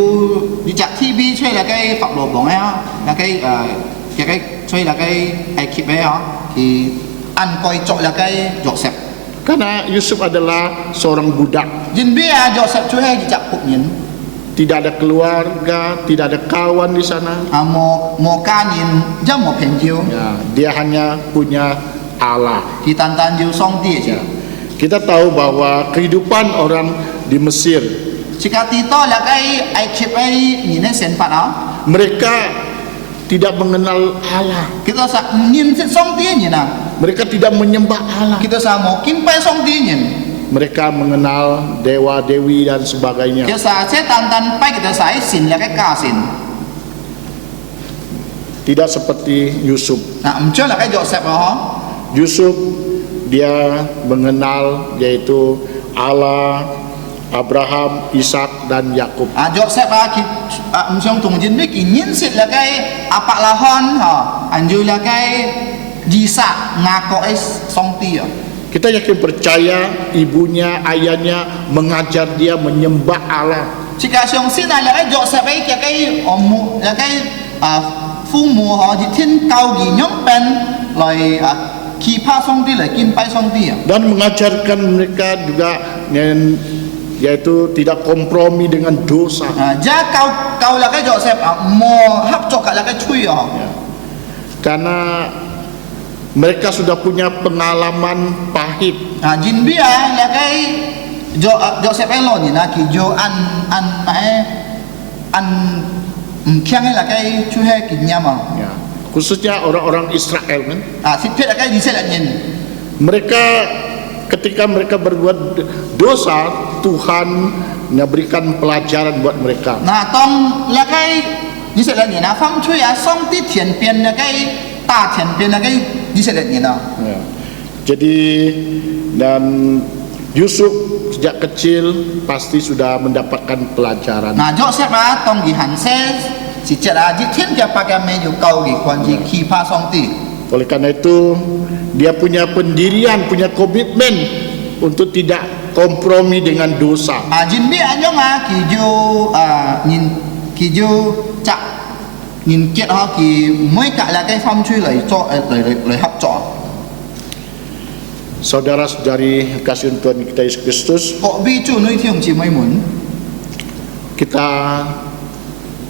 đi chặt TV chơi là cái phật lò bóng ấy là cái chơi là cái ekip ấy thì ăn coi trọi là cái Joseph. Karena Yusuf adalah seorang budak. Jin bia Joseph chú he đi chặt phục nhìn. Tidak ada keluarga, tidak ada kawan di sana. Một ca nhìn rất một hình chiếu. Ya, dia hanya punya Allah. Thì tan chiếu xong tia chứ. Kita tahu bahwa kehidupan orang di Mesir, jika tito là cái ekip ấy nhìn thấy sản phạt đó. mereka tidak mengenal Allah. Kita sa nhìn thấy xong tia nhìn nào. Mereka tidak menyembah Allah. Kita sa một kim bay xong tia nhìn. Mereka mengenal dewa-dewi dan sebagainya. Kita sa sẽ tan bay kita sa xin là cái ca xin. Tidak seperti Yusuf. Nah, chưa là cái Joseph đó. Yusuf dia mengenal yaitu Allah, Abraham, Ishak dan Yakub. Joseph ki trong tùng jin biết ki nhìn xịt là cái apa lahon anh như là cái di sa ngako es xong tia. Kita yakin percaya ibunya, ayahnya mengajar dia menyembah Allah. Jika xong xin là cái Joseph ấy cái ông là cái phu mùa họ di thiên cao gì nhóm pen lời khi pa xong tia lời kim bay xong tia. Dan mengajarkan mereka juga yaitu tidak kompromi dengan dosa. Ja kau là cái Joseph mau hấp cho cả là cái chui Ya. Karena mereka sudah punya pengalaman pahit. Jin bia là cái Joseph ấy lo nhìn là kỳ jo ăn khiang ấy là cái chui hay kỳ nhâm à. Ya. Khususnya orang-orang Israel kan. Thịt là cái gì sẽ là nhìn. Mereka ketika mereka berbuat dosa, Tuhan memberikan pelajaran buat mereka. Tông là cái gì sẽ là nhìn à phong chui xong tí thiền biên là cái ta thiền biên là cái gì sẽ là nhìn à. Ya. Jadi dan Yusuf sejak kecil pasti sudah mendapatkan pelajaran. Joseph tông gì hẳn sẽ chỉ chợ là chỉ thiên kia pakai meju kau gì quan gì khi pa xong tí. Oleh karena itu dia punya pendirian, punya komitmen untuk tidak kompromi dengan dosa. Jin bi anh nhông kỳ jo nhìn kỳ jo chặt nhìn kết họ kỳ mới cả là cái phong truy lấy cho lấy hấp trọ. Saudara-saudari kasih Tuhan kita Yesus Kristus, Họ vi chủ nơi thiêng chỉ mới muốn. kita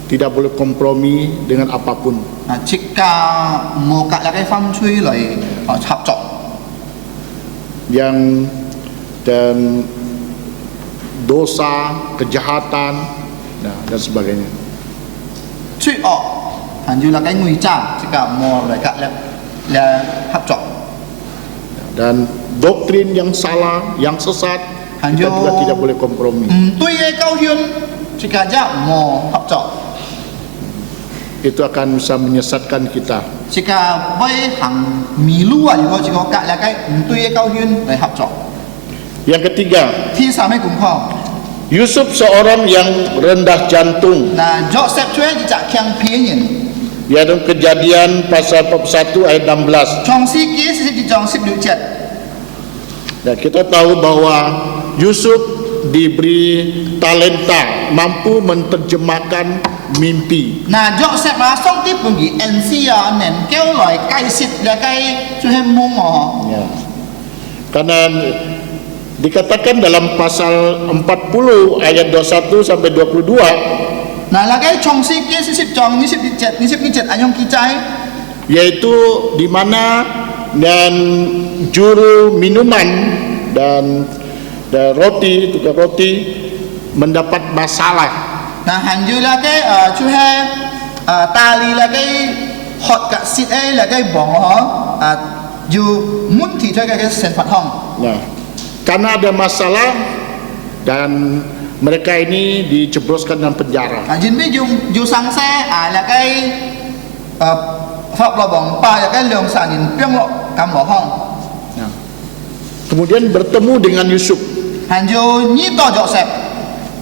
tidak boleh kompromi dengan apapun. Jika mau cả là cái phong truy lấy hấp trọ. Yang dan dosa, kejahatan, dan sebagainya. Truy ọ hẳn như là cái nguy trang, jika mau lấy cả là hấp trọ. Dan doktrin yang salah, yang sesat, kita juga tidak boleh kompromi. Tuy cái cao hiên jika ja mau hấp trọ. Itu akan bisa menyesatkan kita. Jika với hàng mì lu à, có chỉ có cả là cái tuy cái cao hiên lấy hấp trọ. Yang ketiga, Thi sao mấy cũng không. Yusuf seorang yang rendah jantung. Nah, Joseph cuy dijak kiang piengin. Ya, dalam Kejadian pasal 41 ayat 16. Trong si kia si di trong sip liu jet. Dan kita tahu bahwa Yusuf diberi talenta, mampu menerjemahkan mimpi. Nah, Joseph là song tiếp cùng gì NC à, nên kêu lời cai xịt là cái cuy hem mông à. Ya. Karena dikatakan dalam pasal 40 ayat 21 sampai 22, Nah, là cái trong si kia si sip trong ni sip ni jet anh ki chai. yaitu di mana dan juru minuman dan roti, tukang roti mendapat masalah. Nah, hẳn như là cái cuy he ta li là cái hot cả xịt ấy là cái bong hả. Dù muốn thì cho cái sen phạt hong. Nah, karena ada masalah dan mereka ini dijebloskan dalam penjara. Jin biết dùng sang xe là cái pháp lo bóng pa là cái lượng sản nhìn piang lo cầm lo hong. Nah, kemudian bertemu dengan Yusuf. Hàn dù nhí to Joseph.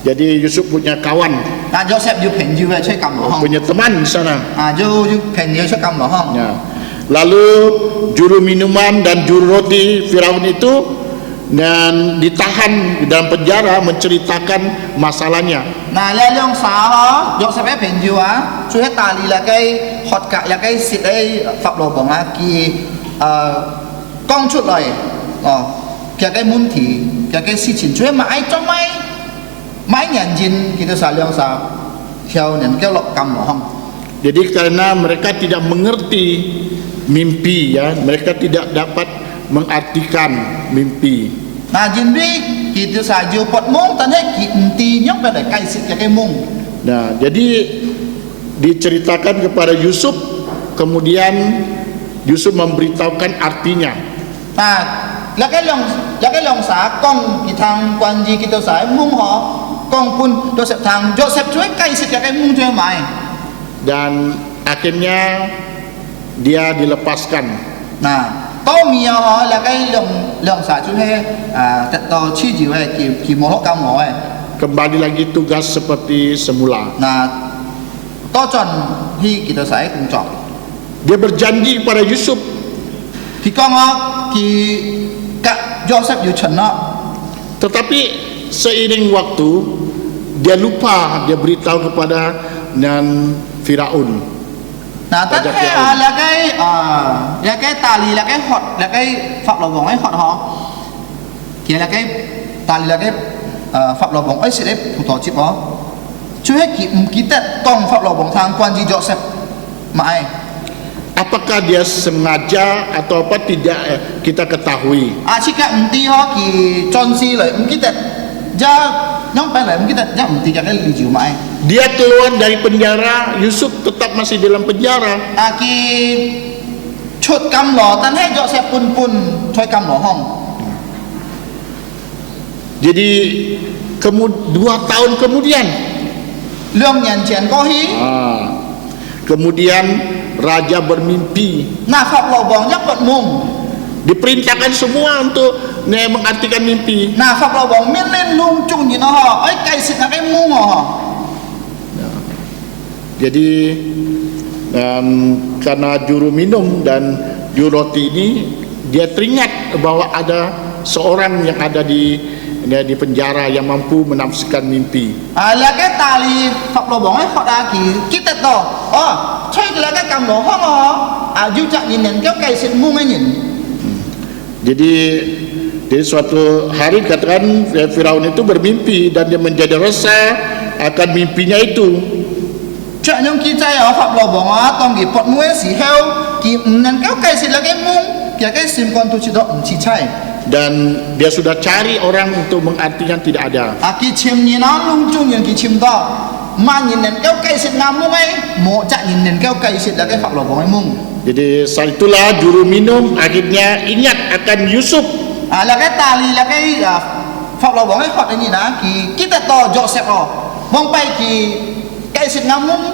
Jadi Yusuf punya kawan, Joseph dù phèn dù về chơi cầm lo hong. punya teman di sana. Dù phèn dù chơi cầm lo hong. Ya. Lalu juru minuman dan juru roti Firaun itu dan ditahan di dalam penjara menceritakan masalahnya. Nah, là lượng xã hả Joseph ấy phèn dù á, chú hết ta li là cái hot cả là cái xịt ấy pháp lo bóng á kỳ con chút lời cái muốn thì cái sự情chú hết mãi trong mãi nhận jin kita sa lượng xã theo nên kéo lọc cầm lo hong. Jadi karena mereka tidak mengerti mimpi, ya, mereka tidak dapat mengartikan mimpi. Nah, jin bi kita saja pot mong tan hết ki nyok pada kai sit cái mong. Nah, jadi diceritakan kepada Yusuf, kemudian Yusuf memberitahukan artinya. Nah, là cái lòng xã con ki thang quan ji kita sa mong ho con pun Joseph cuy kai sit cái mong cuy mai. Dan akhirnya dia dilepaskan. Nah, tao mía ho là cái lòng xã cuy he tao chi ji we ki mo lo kam mo we. Kembali lagi tugas seperti semula. Nah, tao chọn hi kita sa cũng chọn. Dia berjanji kepada Yusuf, Thì con ki cả Joseph yu chen nó. tetapi seiring waktu dia lupa, dia beritahu kepada Firaun. Nah, tất cả là cái tà lì là cái hột là cái pháp lò vòng ấy hột họ. Kia là cái tà lì là cái pháp lò vòng ấy sẽ đấy phụ tổ chip đó. Chú hết kỹ tết tông pháp lò vòng thang quan di Joseph mãi. Apakah dia sengaja atau apa tidak, kita ketahui. Jika mesti họ ki John si lại kỹ tết ja nhóm phải lại kỹ tết ja mesti cái lý do mãi. Dia keluar dari penjara, Yusuf tetap masih dalam penjara. Ki chốt cầm lò tan hết Joseph pun thôi cầm lò hong. Jadi 2 tahun kemudian, Lương nhận tiền có hí. kemudian raja bermimpi. Nah, pháp lò vòng nhắc bận mùng. Diperintahkan semua untuk mengartikan mimpi. Nah, pháp lò vòng miên lên lung chung như nó họ ấy cây xịt là cái mung họ. Jadi karena juru minum dan juru roti ini, dia teringat bahwa ada seorang yang ada di penjara yang mampu menafsirkan mimpi. Là cái tà lì pháp lò vòng ấy họ đã ký tết đó. chơi là cái cầm lỗ hoang ho du chặt nhìn nền kéo cây xịt mung ấy nhìn. Jadi suatu hari katakan Firaun itu bermimpi dan dia menjadi resah akan mimpinya itu. Chuyện nhung kia trai ở phạm lỗ bóng á tông kỳ bọt mũi xỉ heo kỳ nền kéo cây xịt là cái mung kìa cái sim con tu chỉ đó chỉ trai. Dan dia sudah cari orang untuk mengartikan tidak ada. Kỳ chim nhìn nó lung chung nhìn kỳ chim đó mà nhìn nền kéo cây xịt ngam mung ấy mộ chặt nhìn nền kéo cây xịt là cái phạm lỗ bóng ấy mung. Jadi saat itulah juru minum akhirnya ingat akan Yusuf. Là cái tali là cái phạm lỗ bóng ấy họ nhìn á kỳ kita to Joseph ọ bóng bay kỳ cây xịt ngam mung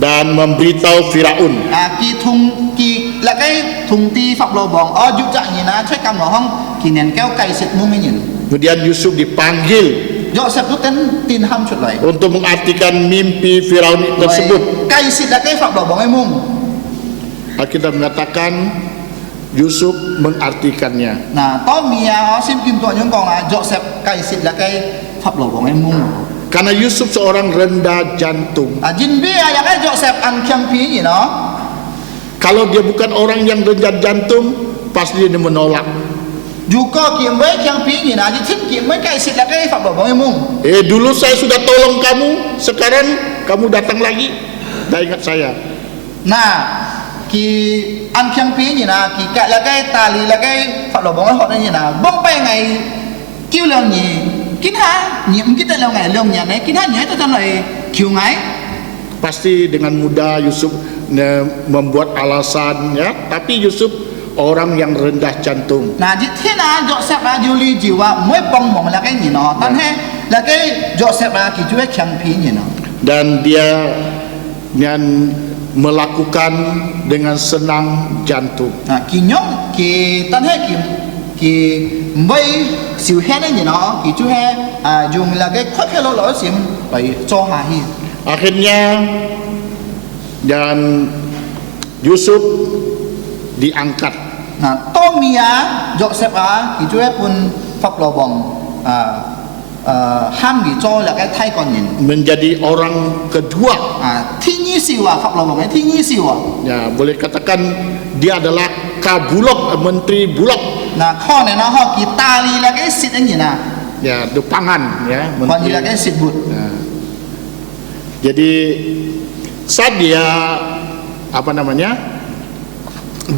Dan memberitahu Firaun. Kỳ thùng kỳ là cái thùng ti phạm lỗ bóng ở du chặt nhìn á chơi cầm lỗ hoang kỳ nền kéo cây xịt mung ấy nhìn. Kemudian Yusuf dipanggil Joseph itu tin ham chut lại. untuk mengartikan mimpi Firaun tersebut. Cây xịt là cái phạm lỗ bóng ấy mung. Alkitab mengatakan Yusuf mengartikannya. Nah, to mia sim kim tua những con Joseph cây xịt là cái phạm lỗ bóng ấy mung. Karena Yusuf seorang rendah jantung. Jin bi ya cái Joseph ăn kiang pi gì nó. Kalau dia bukan orang yang rendah jantung, pasti dia menolak. Juga kiam baik kiang pi gì nó, jin kiam baik cây xịt là cái phạm lỗ bóng ấy mung. Dulu saya sudah tolong kamu, sekarang kamu datang lagi. Dah ingat saya. Nah, kỳ ăn kiang pi gì nó, kỳ cạ là cái tali là cái phạm lỗ bóng ấy họ đây gì nó. Bông bay ngày kêu leo nhỉ. Kín ha, nhiệm kita leo ngày leo nhà này, kín ha nhảy cho này kêu ngay. Pasti dengan mudah Yusuf membuat alasan ya, tapi Yusuf orang yang rendah jantung. Nah, thế nào Joseph là điều lý jiwa mới bong mong là cái gì nó, tan hay là cái Joseph là kỳ chúa chẳng phí gì nó. Dan dia melakukan dengan senang jantung. Kỳ nhung kỳ tan hay kỳ mấy siêu hết đấy gì nó, kỳ chúa hay dùng là cái khói cái lỗ lỗ sim phải cho hà hi. Akhirnya dan Yusuf diangkat. Nah, Tomia Joseph kỳ chúa pun pháp lỗ bong ham kỳ cho là cái thay con nhìn. Menjadi orang kedua. Thiên nhi siêu pháp lỗ bong ấy thiên nhi siêu. Ya, boleh katakan dia adalah Kabulok, menteri Bulog. Nah, kho này nó họ kỳ tali là cái xịt anh nhìn à. Ya, itu pangan ya, Còn gì là cái xịt bụt. Ya. Jadi saat dia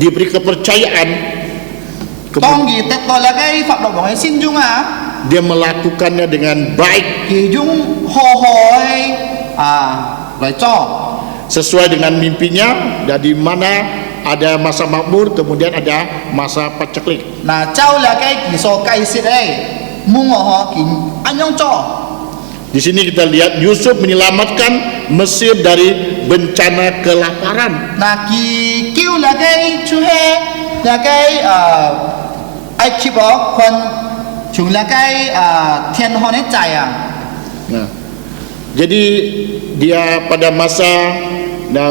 diberi kepercayaan, Tông gì tết đó là cái phạm lỗ bóng ấy xin dung dia melakukannya dengan baik kỳ dung hồ hỏi rồi cho sesuai dengan mimpinya. Dari mana ada masa makmur, kemudian ada masa paceklik. là cháu là cái kỳ số cây xịt ấy mung họ kỳ anh nhông cho. Di sini kita lihat Yusuf menyelamatkan Mesir dari bencana kelaparan. Là kỳ kêu là cái chú he là cái ai kịp đó còn chúng là cái thiên họ ấy chạy Nah, jadi dia pada masa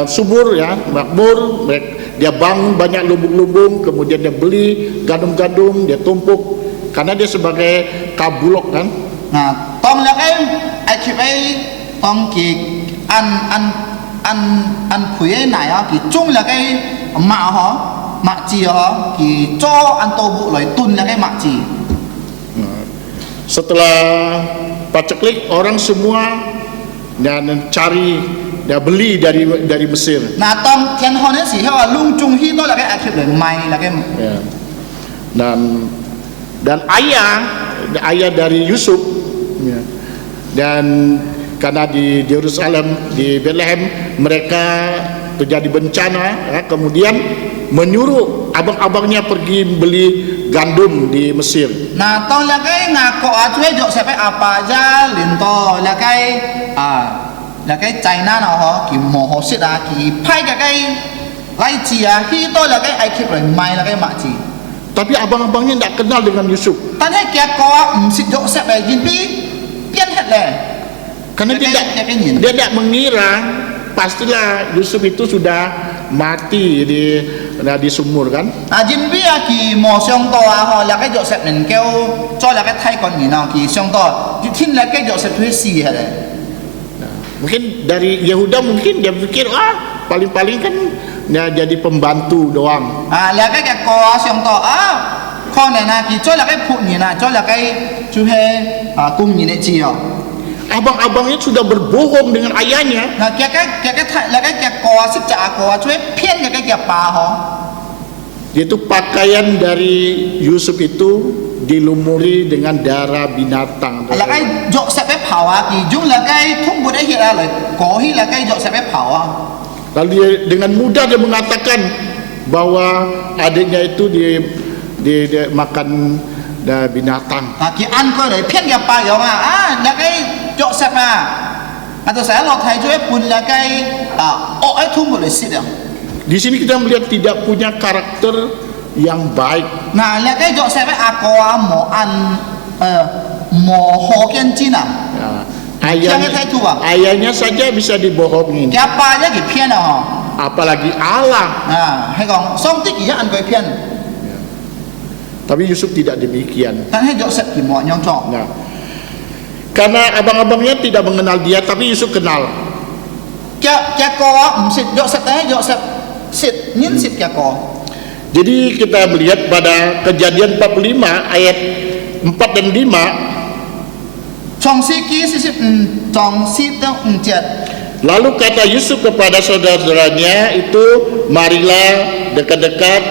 subur ya, makmur, dia bangun banyak lumbung-lumbung, kemudian dia beli gandum-gandum, dia tumpuk karena dia sebagai kabulok kan. Nah, tông là cái ai kịp ấy tông kỳ ăn phối ấy này kỳ chung là cái mạ chi họ kỳ cho ăn tô bụ lời tun là cái mạ chi. Setelah paceklik, orang semua dan cari, dia beli dari Mesir. Nah, tông thiên hòn ấy chỉ là lung chung hi đó là cái ai kịp lời mày là cái Ya. Dan ayah dari Yusuf ya. Dan karena di Yerusalem, di Bethlehem mereka terjadi bencana ya, kemudian menyuruh abang-abangnya pergi beli gandum di Mesir. Nah, tông là cái ngà cọ thuê dọ sẽ phải apa ra liền to là cái China nào họ kỳ mồ họ xịt kỳ phai cái lai chi khi tôi là cái ai kịp lời mày là cái mạ chi. Tapi abang-abangnya tidak kenal dengan Yusuf. Tan hay kia có xịt dọ sẽ phải nhìn bi biến hết lệ. Karena dia tidak mengira pastilah Yusuf itu sudah mati di sumur kan. Jin bi kỳ mồ xong to họ là cái dọ sẽ mình kêu cho là cái thay còn gì nào kỳ xong to thì thiên là cái dọ sẽ thuê xì hết đấy. Mungkin dari Yehuda mungkin dia pikir paling-paling kan ya jadi pembantu doang. là cái co xong to con này là chỉ cho là cái phụ nhìn là cho là cái chú he cung nhìn này chi à. Abang-abangnya sudah berbohong dengan ayahnya. Là cái co sức trả co chú he phiên cái bà họ. Yaitu pakaian dari Yusuf itu dilumuri dengan darah binatang. Là cái dọ sẽ phải phào thì chúng là cái thông bột ấy hiện ra là có hi là cái dọ sẽ phải phào. Lalu dia dengan mudah dia mengatakan bahwa adiknya itu dia makan binatang. Khi ăn coi để phiên cái bà giống là cái dọ sẽ atau saya lo thấy chú ấy pun là cái ấy thông bột ấy xịt. Di sini kita melihat tidak punya karakter yang baik. Nah, là cái dọ sẽ phải qua mò ăn mò hồ kiên chín à. Ayahnya saja bisa dibohongin. Cái bà cái phiên à. Apalagi Allah. Hay còn xong tích gì ăn cái phiên. Tapi Yusuf tidak demikian. Tan hay dọ sẽ chỉ mò nhong trọ. Nah, karena abang-abangnya tidak mengenal dia, tapi Yusuf kenal. Cái co xịt dọ sẽ tới dọ sẽ xịt nhìn xịt cái co. Jadi kita melihat pada Kejadian 45 ayat 4 dan 5. Trong si ký trong si tao chết. Lalu kata Yusuf kepada saudara-saudaranya itu, marilah dekat-dekat.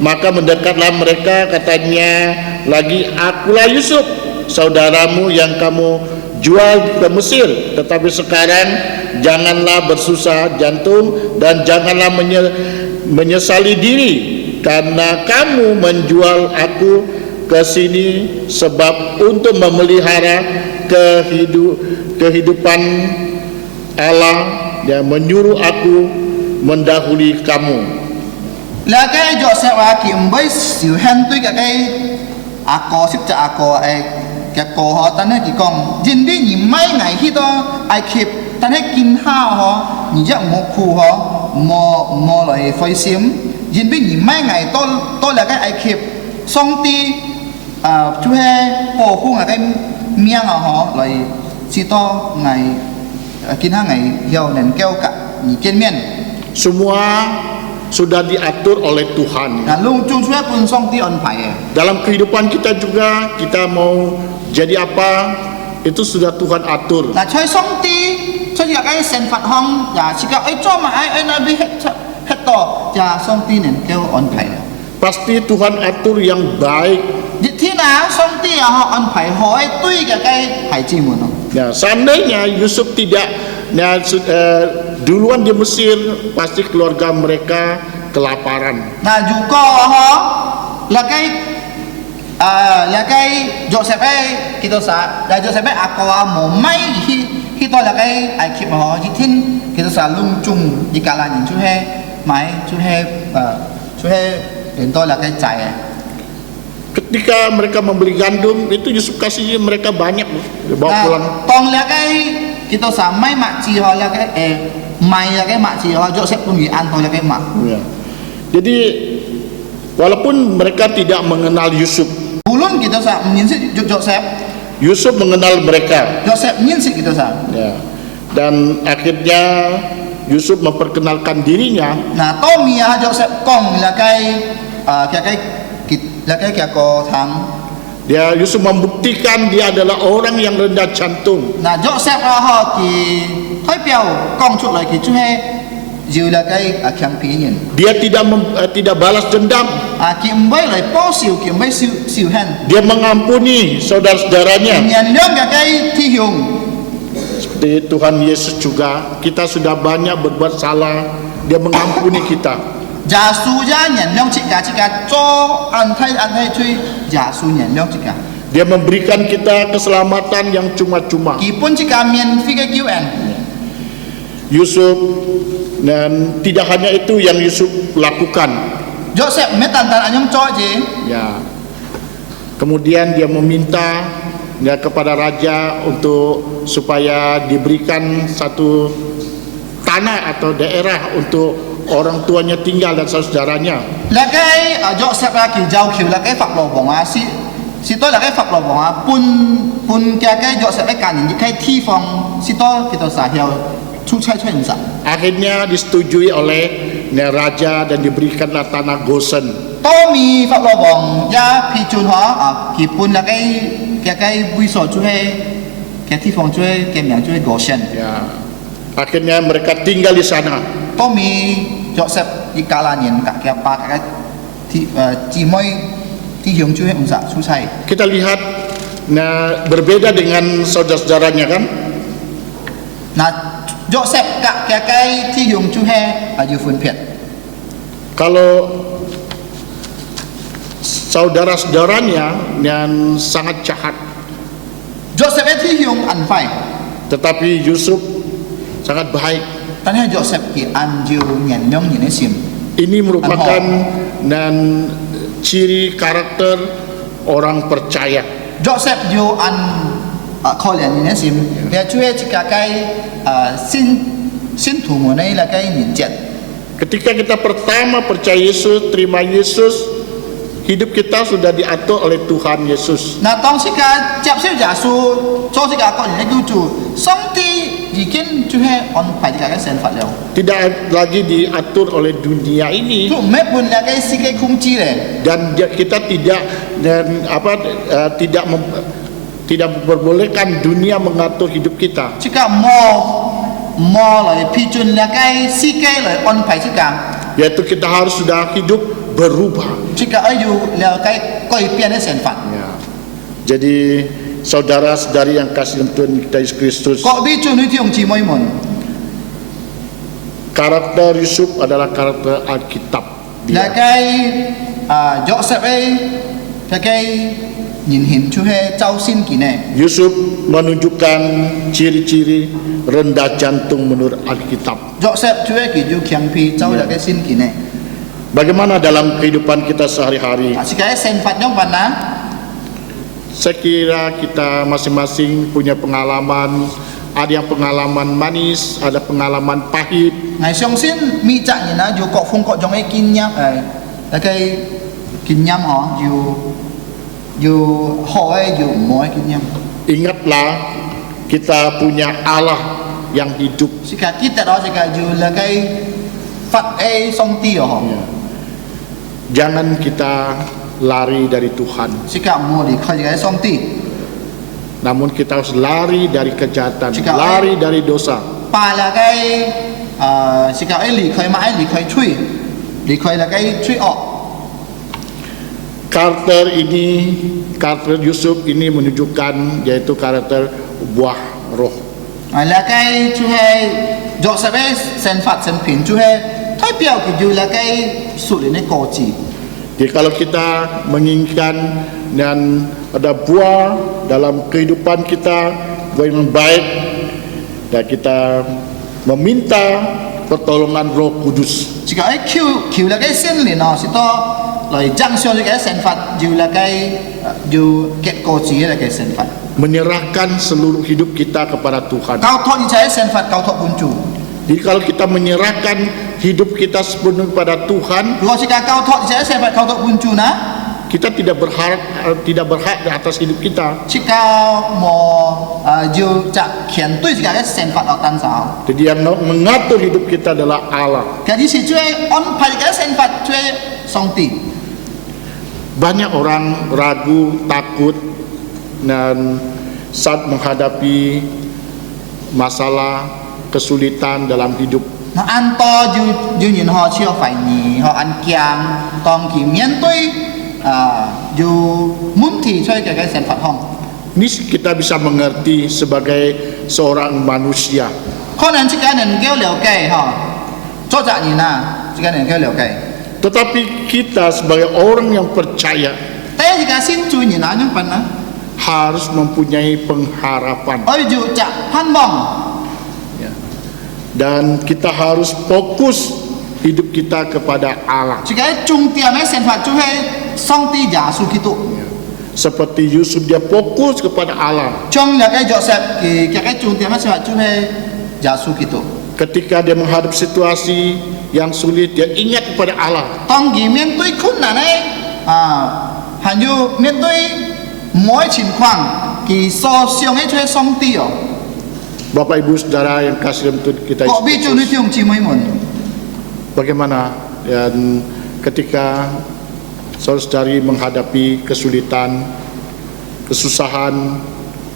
Maka mendekatlah mereka, katanya lagi, akulah Yusuf, saudaramu yang kamu jual ke Mesir. Tetapi sekarang janganlah bersusah jantung dan janganlah menyesali diri, karena kamu menjual aku ke sini sebab untuk memelihara kehidupan Allah yang menyuruh aku mendahului kamu. Là cái dọ sẽ kì mới xỉu hen tuy cái co xếp cho co cái co họ ta nói kỳ con nhìn đi nhìn mấy ngày khi đó ai kịp ta nói kinh hao họ nhìn chắc một khu họ mò lại phơi xiêm nhìn đi nhìn mấy ngày tôi là cái ai kịp xong ti chú he hồ khu là cái miếng họ lại chỉ to ngày kinh hao ngày giàu nên kêu cả nhìn trên miền. Semua sudah diatur oleh Tuhan. Dalam kehidupan kita juga, kita mau jadi apa, itu sudah Tuhan atur. Pasti Tuhan atur yang baik. Nah, seandainya Yusuf tidak duluan di Mesir, pasti keluarga mereka kelaparan. Nah juga là cái Joseph ấy kita sa, là Joseph ấy akwa một mấy khi tôi là cái ai kịp họ chỉ tin kita sa lung chung di kala nhìn chú he đến tôi là cái chạy. Ketika mereka membeli gandum, itu Yusuf kasih mereka banyak, bawa pulang. Còn là cái kita sa mấy mạc chi họ là cái mày là cái mạc chi họ Joseph pun ăn thôi là cái mạc. Ya. Jadi walaupun mereka tidak mengenal Yusuf, belum kita sa menyinsik Joseph. Yusuf mengenal mereka. Joseph menyinsik kita sa. Ya. Dan akhirnya Yusuf memperkenalkan dirinya. Nah, Tomia Joseph Kong là cái ko thang. Dia Yusuf membuktikan dia adalah orang yang rendah jantung. Nah, Joseph họ thì thấy biểu Kong chút lại thì chú he dư là cái campaign. Dia tidak balas dendam. Kim mới lại po siêu kim mới siêu hen. Dia mengampuni saudara-saudaranya. Nhận lượng cái thi hùng. Seperti Tuhan Yesus juga, kita sudah banyak berbuat salah, dia mengampuni kita. Giả su gia nhận lượng chỉ cả cho ăn thay chui giả su nhận lượng chỉ cả. Dia memberikan kita keselamatan yang cuma-cuma. Kỳ pun chỉ cả miền phi cái UN. Yusuf, dan tidak hanya itu yang Yusuf lakukan. Joseph metantan anyong cho je. Ya. Kemudian dia meminta kepada raja untuk supaya diberikan satu tanah atau daerah untuk orang tuanya tinggal dan saudaranya. Là cái Joseph là kỳ giàu kiểu là cái phật lò bổng si tôi là cái phật lò bổng pun cái Joseph cái cản những cái thi phòng sito kita sahil cucai cuy sa. Akhirnya disetujui oleh raja dan diberikanlah tanah Gosen. Tô mi pháp lo bong ya pi chun ho ki pun là cái vui sổ cuy cái thi phong cuy cái miang cuy Goshen. Ya, akhirnya mereka tinggal di sana. Tô mi Joseph di kala niên cả cái ba cái thì chỉ mới thì hướng cuy ông sa cucai. Kita lihat, nah berbeda dengan saudara-saudaranya kan. Nah Joseph cái thi hướng cuy ở dưới phân biệt. Kalau saudara-saudaranya yang sangat jahat, Joseph ấy thi hướng ăn phải. tetapi Yusuf sangat baik. Tanya Joseph ki ăn jiu nhận nhong nhận sim. Ini merupakan dan ciri karakter orang percaya. Joseph jiu ăn khó nhận nhận sim. Dia cuy jika cái sin thủ mùa này là cái nhận chết. Ketika kita pertama percaya Yesus, terima Yesus, hidup kita sudah diatur oleh Tuhan Yesus. Nah tong jika chấp siêu giả su cho jika có những cứu chủ, song ti已經就係安排jika cái sinh phạt rồi. Tidak lagi diatur oleh dunia ini. Tu mấy pun là cái sikai khung chi này. Dan kita tidak memperbolehkan dunia mengatur hidup kita. Jika mo lại pi chun là cái sikai lại an排jika. Yaitu kita harus sudah hidup berubah. Jika ayu là cái coi pian cái sinh phạt. Ya. Jadi saudara-saudari yang kasih Tuhan kita Yesus Kristus, Kok bi chun itu yang cimoy mon. karakter Yusuf adalah karakter Alkitab. Là cái Joseph ấy là cái nhìn hình chú he trao xin kỳ này. Yusuf menunjukkan ciri-ciri rendah jantung menurut Alkitab. Joseph chú he kỳ chú kiang pi trao là cái xin kỳ này. Bagaimana dalam kehidupan kita sehari-hari? Chỉ cái sen phạt nhong bạn á. Saya kira kita masing-masing punya pengalaman. Ada yang pengalaman manis, ada pengalaman pahit. Ngày xong xin mi chạy nhìn á, dù cọ phong cọ trong ấy kinh nhâm là cái kinh nhâm họ dù họ ấy dù mỗi kinh nhâm. Ingatlah, kita punya Allah yang hidup. Chỉ cả kita đó chỉ cả dù là cái phật ấy xong ti ở họ. Jangan kita lari dari Tuhan. Chỉ cả mua đi khai cái xong ti. Namun kita harus lari dari kejahatan, Jika lari dari dosa. Bà là cái chỉ cả ấy lì khai mãi lì khai chui. Lì khai là cái chui ọ. Karakter Yusuf ini menunjukkan yaitu karakter buah roh. Là cái chú hay Joseph ấy sen phạt sen pin chú hay thay biểu thì dù là cái sự này có gì. Jadi kalau kita menginginkan dan ada buah dalam kehidupan kita, buah yang baik, dan kita meminta pertolongan Roh Kudus. Chỉ có ấy kêu là cái sen liền nó sẽ to lời giăng xio cái sen phạt dù là cái dù kết có gì là cái sen phạt. Menyerahkan seluruh hidup kita kepada Tuhan. Kau thọ như thế sen phạt kau thọ buncu. Jadi kalau kita menyerahkan hidup kita sepenuhnya kepada Tuhan, Kalau jika kau thọ như thế sen phạt kau thọ buncu na. kita tidak berhak di atas hidup kita. Jika mau dù chặt khiển tôi jika cái sen phạt ở tan sao. Jadi yang mengatur hidup kita adalah Allah. Jadi si cuy on pai cái sen phạt cuy song ti. Banyak orang ragu, takut, dan saat menghadapi masalah, kesulitan dalam hidup. Nó ăn to dù nhìn họ chưa phải nhỉ, họ ăn kiang, tòng kỳ miễn tôi dù muốn thì chơi cái sen phạt hong. Ini kita bisa mengerti sebagai seorang manusia. Có nên chỉ cái nên kêu liều cây họ, cho dạ nhìn na, chỉ cái nên kêu liều cây. Tetapi kita sebagai orang yang percaya Thế chỉ cái xin chui nhìn na nhưng phần na. harus mempunyai pengharapan. Ôi dù chặt phan bong. Dan kita harus fokus hidup kita kepada Allah. Chỉ cái trung tiệm ấy sen phạt chú hay song ti giả su kitu. Seperti Yusuf, dia fokus kepada Allah. Trong là cái Joseph thì cái trung tiệm ấy sen phạt chú hay giả su kitu. Ketika dia menghadapi situasi yang sulit, dia ingat kepada Allah. Tòng kỳ miễn tôi khốn nạn ấy hẳn như miễn tôi mỗi tình况kỳ so siêu ấy cho song ti Bapak Ibu Saudara yang kasih dalam Tuhan kita Kok bi chu ni Yesus, tiung chi mai mun. bagaimana dan ketika saudari menghadapi kesulitan, kesusahan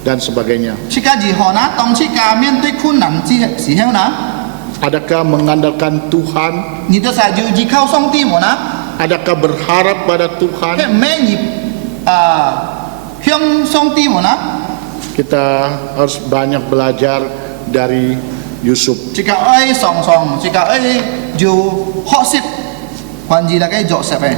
dan sebagainya, Chika ji ho na tong chika mien tui kun nan chi si heu na. adakah mengandalkan Tuhan? Ni to sa ju ji khao song ti mo na. Adakah berharap pada He Tuhan? me ni hyong song ti mo na. Kita harus banyak belajar dari Yusuf. Chika ai song song, chika ai ju ho sip. Quan ji la cái Joseph ai.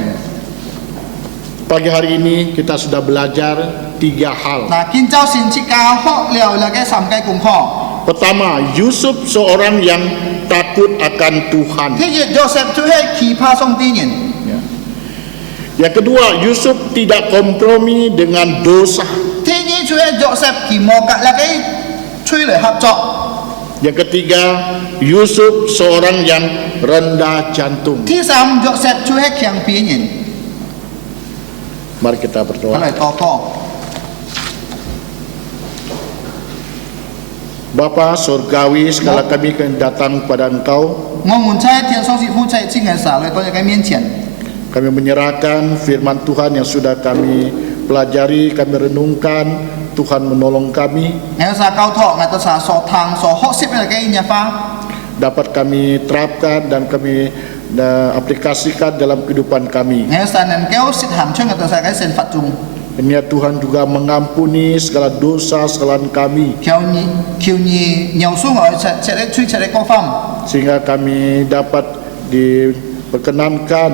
Pagi hari ini kita sudah belajar 3 hal. Na kin chao sin chika ho liao la cái sam cái kung kho. Pertama, Yusuf seorang yang takut akan Tuhan. Thế gì Joseph chú hay kỳ pa song ti nhìn. Ya. Yang kedua, Yusuf tidak kompromi dengan dosa. Thế gì chú hay Joseph kỳ mò cả là cái chui lời hợp作. Yang ketiga, Yusuf seorang yang rendah jantung. Thứ sam Joseph chú hay kiang pi nhìn. Mari kita Cái berdoa. lời to to. Bapa surgawi, sekali kami akan datang kepada Engkau. Ngong mun chai tian song si fu chai ching hai sa lời to cái miên triển. Kami menyerahkan firman Tuhan yang sudah kami pelajari, kami renungkan. Tuhan menolong kami, Ngay sa cao thọ ngay ta sa so thang so ho sip là cái nhà pha. dapat kami terapkan dan kami aplikasikan dalam kehidupan kami. Ngay sa nen kéo sit hàm cho ngay ta sa cái sen phạt chung. Ini Tuhan juga mengampuni segala dosa kesalahan kami, Kiu ni nhiều su ngồi sẽ để chui sẽ để có phong. sehingga kami dapat diperkenankan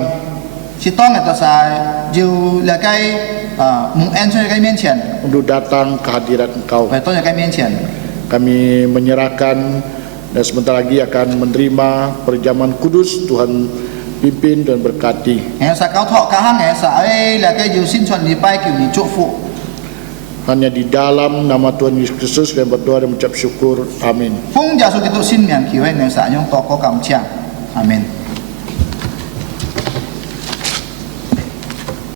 Chỉ to ngay ta sa dù là cái mung en cho cái miên triển. untuk datang ke hadirat Engkau. Phải to là cái miên triển. Kami menyerahkan dan sebentar lagi akan menerima perjamuan kudus. Tuhan pimpin dan berkati. Ngày sa cao thọ cả hai ngày sa ấy là cái dù xin chuẩn đi bay kiểu đi chúc phụ. Hanya di dalam nama Tuhan Yesus Kristus kami berdoa dan mengucap syukur. Amin. Phung giả số cái tổ xin miệng kiểu ấy ngày sa nhung to có cảm chàng. Amen.